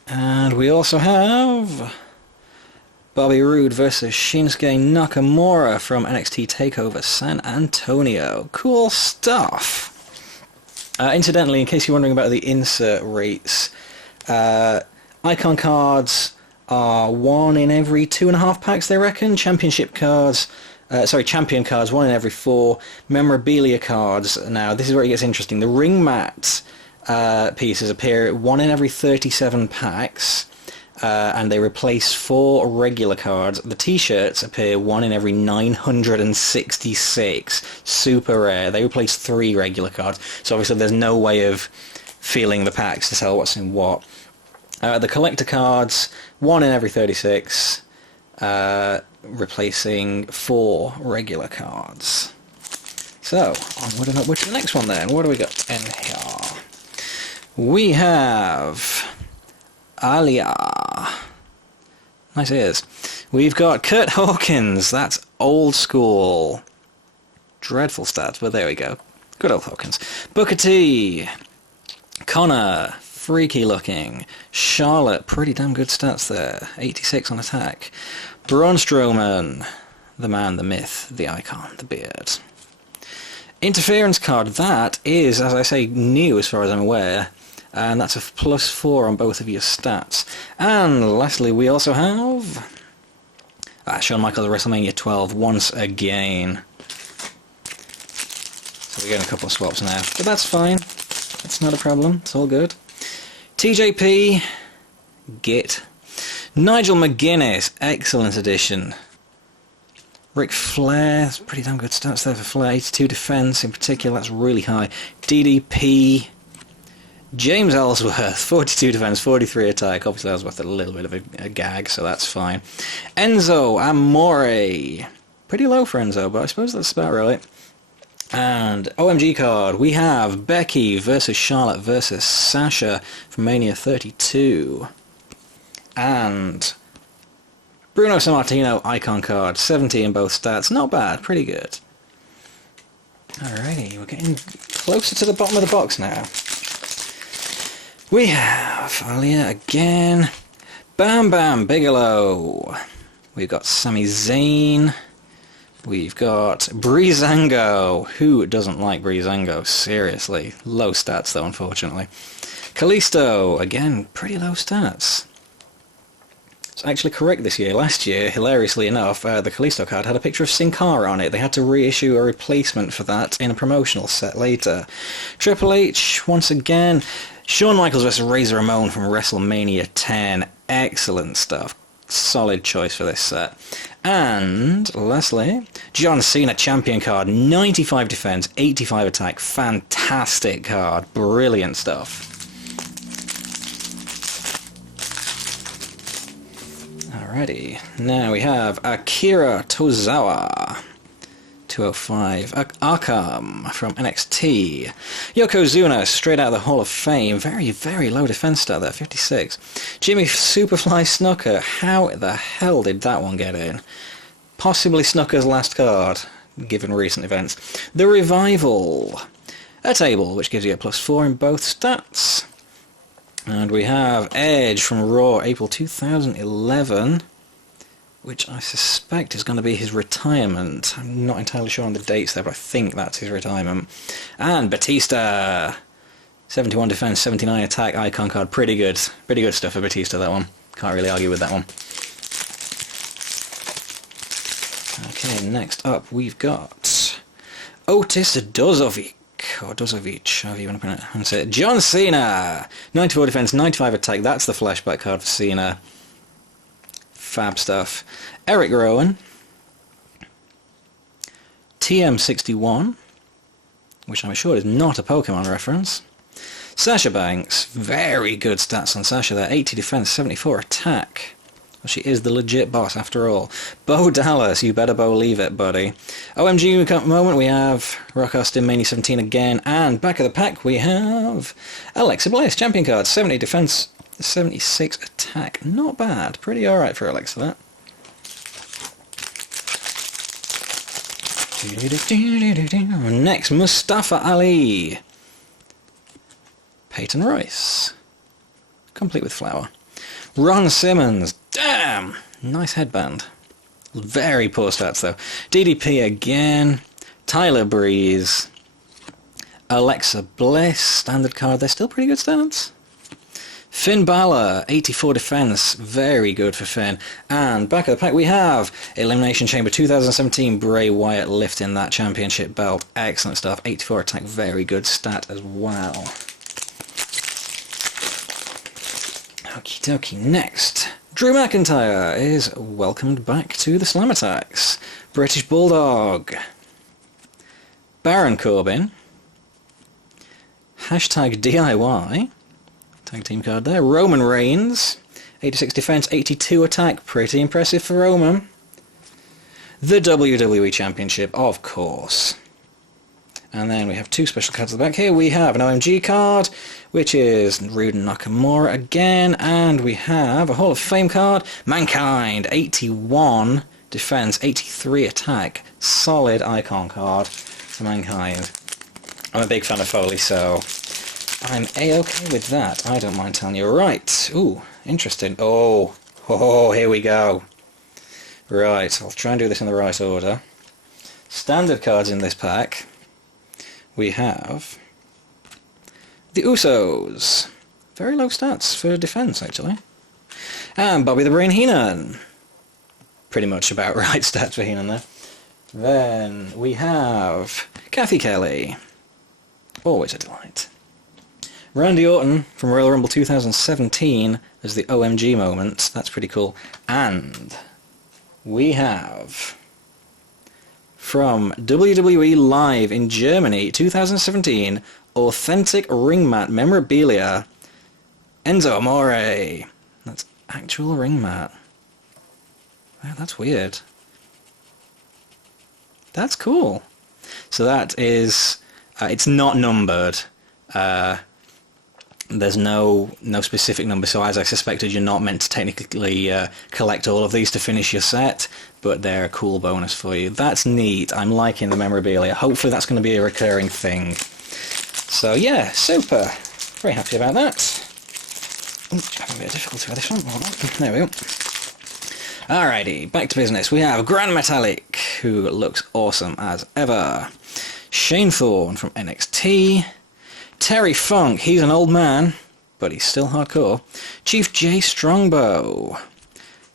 And we also have Bobby Roode versus Shinsuke Nakamura from NXT TakeOver San Antonio. Cool stuff. Incidentally, in case you're wondering about the insert rates, icon cards are 1 in every 2.5 packs, they reckon. Championship cards, champion cards, 1 in every 4. Memorabilia cards, now this is where it gets interesting. The ring mat pieces appear 1 in every 37 packs, and they replace 4 regular cards. The t-shirts appear 1 in every 966. Super rare. They replace 3 regular cards, so obviously there's no way of feeling the packs to tell what's in what. The collector cards, 1 in every 36, replacing 4 regular cards. So, onward and upward to the next one then. What do we got in here? We have Alia. Nice ears. We've got Kurt Hawkins. That's old school. Dreadful stats, but there we go. Good old Hawkins. Booker T. Connor. Freaky looking. Charlotte. Pretty damn good stats there. 86 on attack. Braun Strowman. The man, the myth, the icon, the beard. Interference card. That is, as I say, new as far as I'm aware. And that's a +4 on both of your stats. And lastly, we also have Shawn Michaels at WrestleMania 12 once again. So we're getting a couple of swaps now, but that's fine. It's not a problem. It's all good. TJP, Git. Nigel McGuinness, excellent addition. Ric Flair, pretty damn good stats there for Flair. 82 defense in particular, that's really high. DDP. James Ellsworth, 42 defense, 43 attack. Obviously Ellsworth a little bit of a gag, so that's fine. Enzo Amore. Pretty low for Enzo, but I suppose that's about right. And OMG card, we have Becky versus Charlotte versus Sasha from Mania 32. And Bruno Sammartino icon card, 70 in both stats. Not bad, pretty good. Alrighty, we're getting closer to the bottom of the box now. We have Alia again. Bam Bam Bigelow. We've got Sami Zayn. We've got Breezango. Who doesn't like Breezango? Seriously. Low stats though, unfortunately. Kalisto. Again, pretty low stats. It's actually correct this year. Last year, hilariously enough, the Kalisto card had a picture of Sin Cara on it. They had to reissue a replacement for that in a promotional set later. Triple H, once again. Shawn Michaels vs. Razor Ramon from WrestleMania 10. Excellent stuff. Solid choice for this set. And, lastly, John Cena champion card. 95 defense, 85 attack. Fantastic card. Brilliant stuff. Alrighty. Now we have Akira Tozawa. 205. Arkham from NXT. Yokozuna, straight out of the Hall of Fame. Very, very low defense stat there, 56. Jimmy Superfly Snuka. How the hell did that one get in? Possibly Snuka's last card, given recent events. The Revival. A table, which gives you a +4 in both stats. And we have Edge from Raw, April 2011. Which I suspect is going to be his retirement. I'm not entirely sure on the dates there, but I think that's his retirement. And Batista. 71 defense, 79 attack, icon card. Pretty good. Pretty good stuff for Batista, that one. Can't really argue with that one. Okay, next up we've got Otis Dozovic, or Dozovic, however you want to pronounce it. John Cena, 94 defense, 95 attack. That's the flashback card for Cena. Fab stuff. Eric Rowan, TM61, which I'm sure is not a Pokemon reference. Sasha Banks, very good stats on Sasha there. 80 defense, 74 attack. Well, she is the legit boss after all. Bo Dallas, you better believe it, buddy. OMG moment, we have Rock Austin, Mania 17 again, and back of the pack we have Alexa Bliss, champion card, 70 defense, 76 attack. Not bad, pretty alright for Alexa, that. Next, Mustafa Ali. Peyton Royce. Complete with flower. Ron Simmons. Damn! Nice headband. Very poor stats, though. DDP again. Tyler Breeze. Alexa Bliss. Standard card. They're still pretty good stats. Finn Balor. 84 defense. Very good for Finn. And back of the pack we have Elimination Chamber 2017. Bray Wyatt lifting that championship belt. Excellent stuff. 84 attack. Very good stat as well. Okie dokie. Next, Drew McIntyre is welcomed back to the Slam Attacks. British Bulldog. Baron Corbin. Hashtag DIY. Tag team card there. Roman Reigns. 86 defense, 82 attack. Pretty impressive for Roman. The WWE Championship, of course. And then we have two special cards at the back here. We have an OMG card, which is Roode and Nakamura again. And we have a Hall of Fame card. Mankind, 81 defense, 83 attack. Solid icon card for Mankind. I'm a big fan of Foley, so I'm A-okay with that. I don't mind telling you. Right. Ooh, interesting. Oh, here we go. Right, I'll try and do this in the right order. Standard cards in this pack. We have the Usos. Very low stats for defense, actually. And Bobby the Brain Heenan. Pretty much about right stats for Heenan there. Then we have Kathy Kelly. Always a delight. Randy Orton from Royal Rumble 2017 as the OMG moment. That's pretty cool. And we have from WWE Live in Germany 2017, authentic ring mat memorabilia, Enzo Amore. That's actual ring mat. Wow, that's weird. That's cool. So that is, it's not numbered. There's no specific number, so as I suspected, you're not meant to technically collect all of these to finish your set, but they're a cool bonus for you. That's neat. I'm liking the memorabilia. Hopefully that's going to be a recurring thing. So yeah, super. Very happy about that. Ooh, having a bit of difficulty with this one. There we go. Alrighty, back to business. We have Grand Metalik, who looks awesome as ever. Shane Thorne from NXT. Terry Funk, he's an old man, but he's still hardcore. Chief J Strongbow.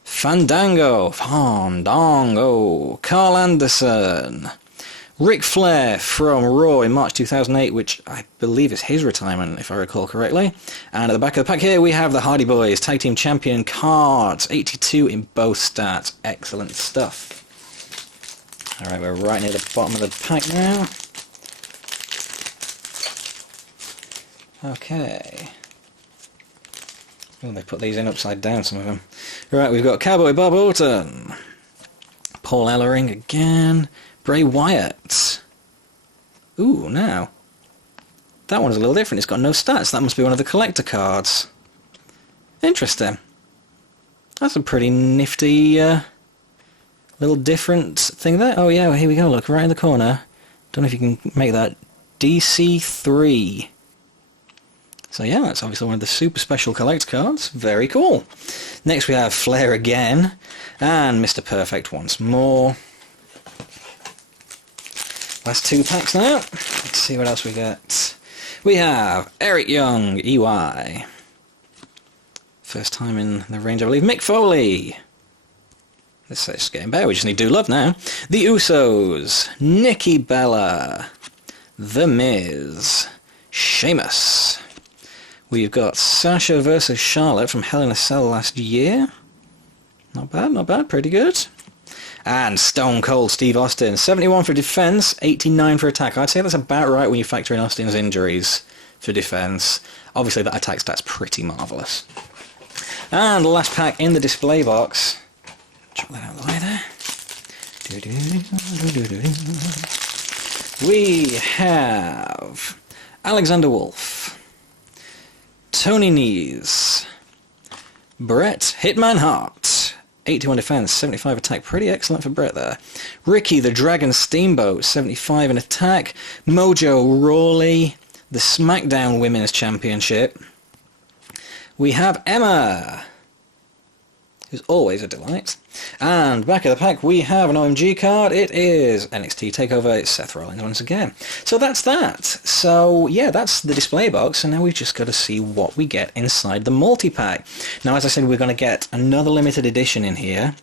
Fandango. Carl Anderson. Ric Flair from Raw in March 2008, which I believe is his retirement, if I recall correctly. And at the back of the pack here, we have the Hardy Boys Tag Team Champion cards. 82 in both stats. Excellent stuff. Alright, we're right near the bottom of the pack now. Okay. Oh, they put these in upside down, some of them. Right, we've got Cowboy Bob Orton. Paul Ellering again. Bray Wyatt. Ooh, now. That one's a little different. It's got no stats. That must be one of the collector cards. Interesting. That's a pretty nifty, little different thing there. Oh yeah, well, here we go. Look, right in the corner. Don't know if you can make that. DC3. So yeah, that's obviously one of the super special collect cards. Very cool. Next we have Flair again, and Mr. Perfect once more. Last two packs now. Let's see what else we get. We have Eric Young, EY. First time in the range, I believe. Mick Foley. It's just getting better. We just need Do Love now. The Usos, Nikki Bella, The Miz, Sheamus. We've got Sasha versus Charlotte from Hell in a Cell last year. Not bad, not bad. Pretty good. And Stone Cold Steve Austin, 71 for defense, 89 for attack. I'd say that's about right when you factor in Austin's injuries for defense. Obviously that attack stat's pretty marvellous. And the last pack in the display box. Chuck that out of the way there. We have Alexander Wolf, Tony Nese, Bret Hitman Hart, 81 defense, 75 attack. Pretty excellent for Bret there. Ricky the Dragon Steamboat, 75 in attack. Mojo Rawley, the SmackDown Women's Championship. We have Emma, who's always a delight. And back of the pack we have an OMG card. It is NXT TakeOver. It's Seth Rollins once again. So that's that. So yeah, that's the display box, and now we've just got to see what we get inside the multi-pack. Now, as I said, we're going to get another limited edition in here.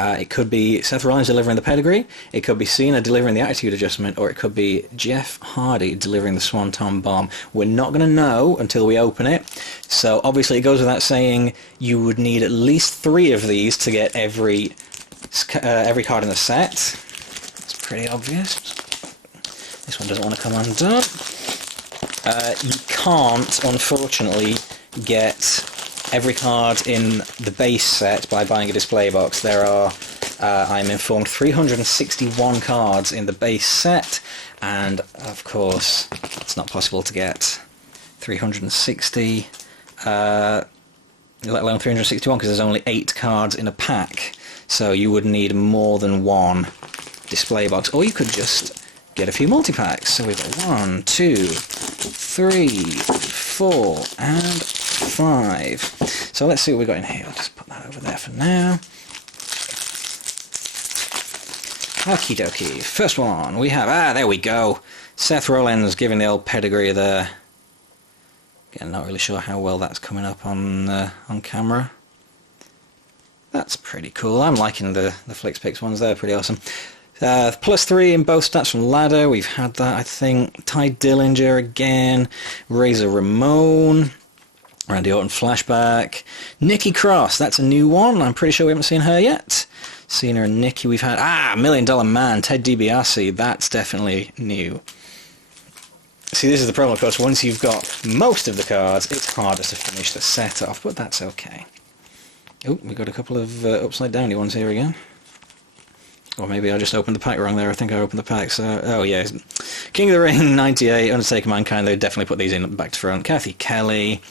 It could be Seth Rollins delivering the pedigree, it could be Cena delivering the attitude adjustment, or it could be Jeff Hardy delivering the Swanton Bomb. We're not going to know until we open it, so obviously it goes without saying you would need at least 3 of these to get every card in the set. It's pretty obvious. This one doesn't want to come undone. You can't, unfortunately, get every card in the base set by buying a display box. There are, I'm informed, 361 cards in the base set, and of course it's not possible to get 360, let alone 361, because there's only 8 cards in a pack, so you would need more than one display box, or you could just get a few multi-packs. So we've got 1, 2, 3, 4, and 5. So let's see what we've got in here. I'll just put that over there for now. Okie dokie. First one we have, there we go. Seth Rollins giving the old pedigree there. Again, not really sure how well that's coming up on camera. That's pretty cool. I'm liking the FlixPix ones. They're pretty awesome. +3 in both stats from Ladder. We've had that, I think. Ty Dillinger again. Razor Ramon. Randy Orton flashback. Nikki Cross, that's a new one. I'm pretty sure we haven't seen her yet. Cena and Nikki we've had. $1 Million Man, Ted DiBiase. That's definitely new. See, this is the problem, of course. Once you've got most of the cards, it's harder to finish the set off, but that's okay. Oh, we got a couple of upside downy ones here again. Or maybe I just opened the pack wrong there. I think I opened the pack. So, oh yeah, King of the Ring 98, Undertaker Mankind. They definitely put these in back to front. Kathy Kelly,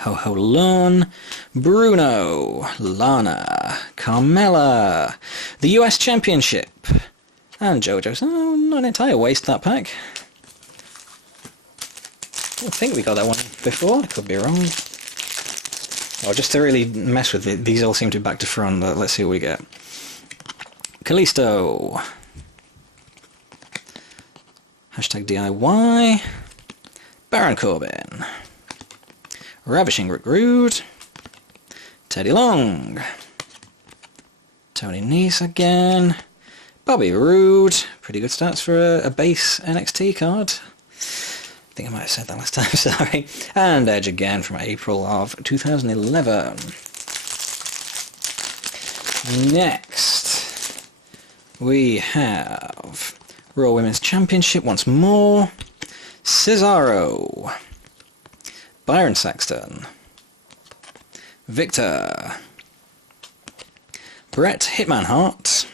Ho Ho Lun, Bruno, Lana, Carmella, the US Championship, and JoJo's. Oh, not an entire waste, that pack. I think we got that one before. I could be wrong. Oh, just to really mess with it, these all seem to be back to front. Let's see what we get. Kalisto. Hashtag DIY. Baron Corbin. Ravishing Rick Rude. Teddy Long. Tony Nese again. Bobby Roode. Pretty good stats for a base NXT card. I think I might have said that last time, sorry. And Edge again from April of 2011. Next, we have Raw Women's Championship once more. Cesaro. Byron Saxton. Victor. Bret Hitman Hart.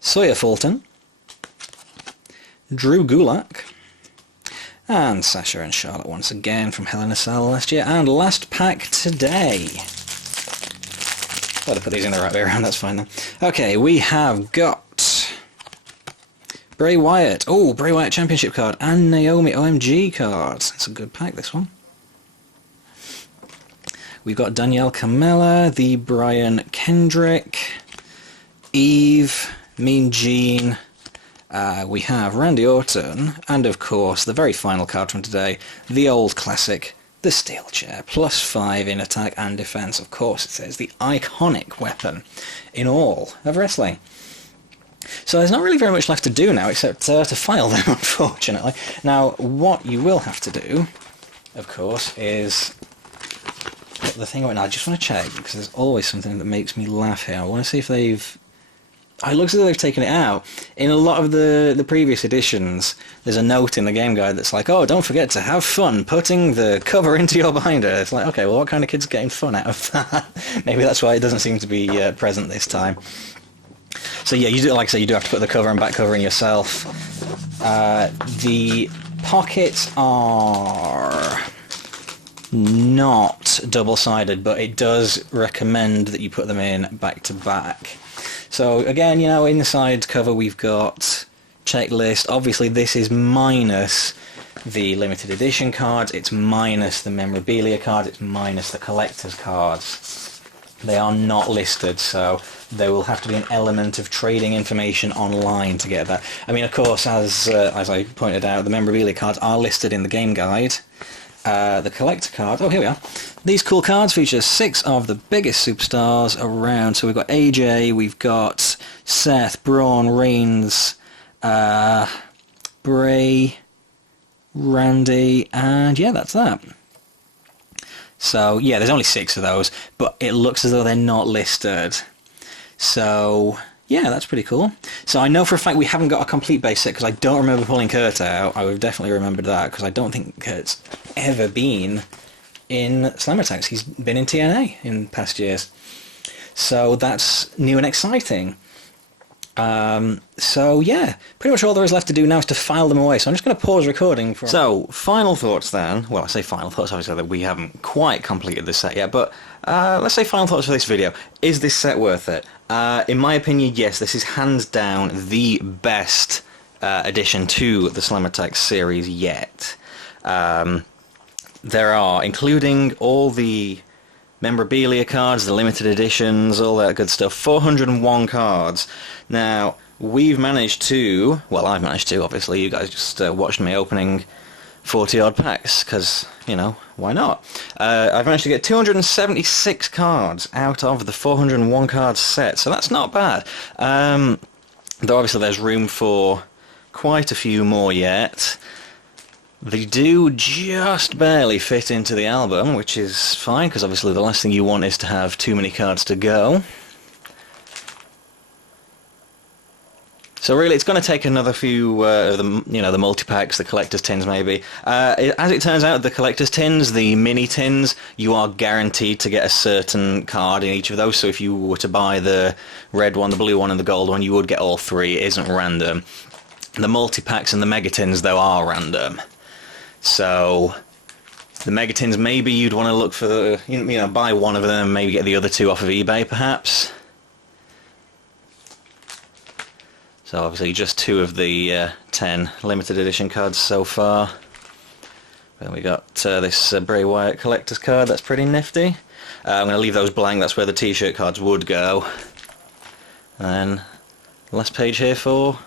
Sawyer Fulton. Drew Gulak. And Sasha and Charlotte once again from Hell in a Cell last year. And last pack today. Got to put these in the right way around, that's fine then. Okay, we have got Bray Wyatt. Oh, Bray Wyatt Championship card. And Naomi OMG cards. It's a good pack, this one. We've got Danielle Carmella, the Brian Kendrick, Eve, Mean Gene. We have Randy Orton, and of course, the very final card from today, the old classic, the steel chair, +5 in attack and defense. Of course, it says the iconic weapon in all of wrestling. So there's not really very much left to do now, except to file them, unfortunately. Now, what you will have to do, of course, is put the thing away. Now, I just want to check, because there's always something that makes me laugh here. I want to see if they've... Oh, it looks as though they've taken it out. In a lot of the previous editions, there's a note in the game guide that's like, oh, don't forget to have fun putting the cover into your binder. It's like, okay, well, what kind of kid's getting fun out of that? Maybe that's why it doesn't seem to be present this time. So yeah, you do, like I say, you do have to put the cover and back cover in yourself. The pockets are not double-sided, but it does recommend that you put them in back to back. So again, you know, inside cover we've got checklist. Obviously this is minus the limited edition cards, it's minus the memorabilia cards, it's minus the collector's cards. They are not listed, so there will have to be an element of trading information online to get that. I mean, of course, as I pointed out, the memorabilia cards are listed in the game guide. The collector card, oh, here we are. These cool cards feature 6 of the biggest superstars around. So we've got AJ, we've got Seth, Braun, Reigns, Bray, Randy, and yeah, that's that. So yeah, there's only 6 of those, but it looks as though they're not listed. So yeah, that's pretty cool. So I know for a fact we haven't got a complete base set, because I don't remember pulling Kurt out. I would have definitely remembered that, because I don't think Kurt's ever been in Slam Attax. He's been in TNA in past years. So that's new and exciting. So yeah, pretty much all there is left to do now is to file them away. So I'm just going to pause recording for... So, final thoughts then. Well, I say final thoughts, obviously that we haven't quite completed this set yet, but let's say final thoughts for this video. Is this set worth it? In my opinion, yes, this is hands down the best addition to the Slam Attax series yet. There are, including all the memorabilia cards, the limited editions, all that good stuff, 401 cards. Now, we've managed to, well, I've managed to, obviously, you guys just watched me opening 40 odd packs, because, you know, why not? I've managed to get 276 cards out of the 401 card set, so that's not bad. Though obviously there's room for quite a few more yet. They do just barely fit into the album, which is fine, because obviously the last thing you want is to have too many cards to go. So really, it's going to take another few of the, you know, the multi-packs, the collector's tins maybe. As it turns out, the collector's tins, the mini tins, you are guaranteed to get a certain card in each of those. So if you were to buy the red one, the blue one, and the gold one, you would get all 3. It isn't random. The multi-packs and the megatins, though, are random. So the megatins, maybe you'd want to look for the, you know, buy one of them, maybe get the other 2 off of eBay, perhaps. So obviously just 2 of the 10 limited edition cards so far. Then we got this Bray Wyatt collector's card, that's pretty nifty. I'm going to leave those blank, that's where the t-shirt cards would go. And then last page here for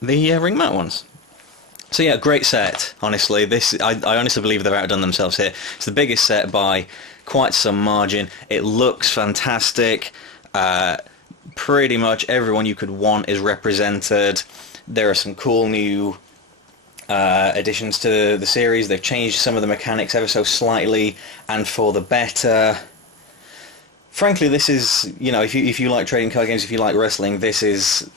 the ring mat ones. So yeah, great set, honestly. This I honestly believe they've outdone themselves here. It's the biggest set by quite some margin. It looks fantastic. Pretty much everyone you could want is represented. There are some cool new additions to the series. They've changed some of the mechanics ever so slightly, and for the better. Frankly, this is, you know, if you like trading card games, if you like wrestling, this is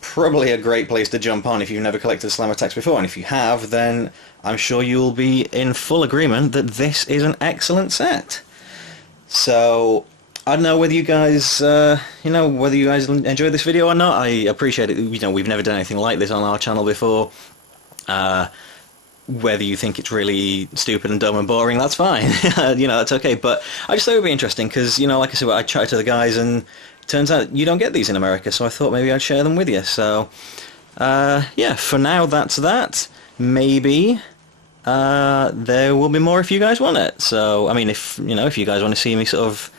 probably a great place to jump on if you've never collected Slam Attax before, and if you have, then I'm sure you'll be in full agreement that this is an excellent set. So I don't know whether you guys, you know, whether you guys enjoyed this video or not. I appreciate it. You know, we've never done anything like this on our channel before. Whether you think it's really stupid and dumb and boring, that's fine. You know, that's okay. But I just thought it would be interesting because, you know, like I said, I chatted to the guys and turns out you don't get these in America, so I thought maybe I'd share them with you. So, yeah, for now that's that. Maybe there will be more if you guys want it. So, I mean, if you guys want to see me sort of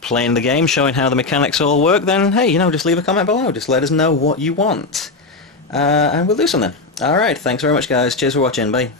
playing the game, showing how the mechanics all work, then hey, you know, just leave a comment below. Just let us know what you want, and we'll do something. All right, thanks very much, guys. Cheers for watching. Bye.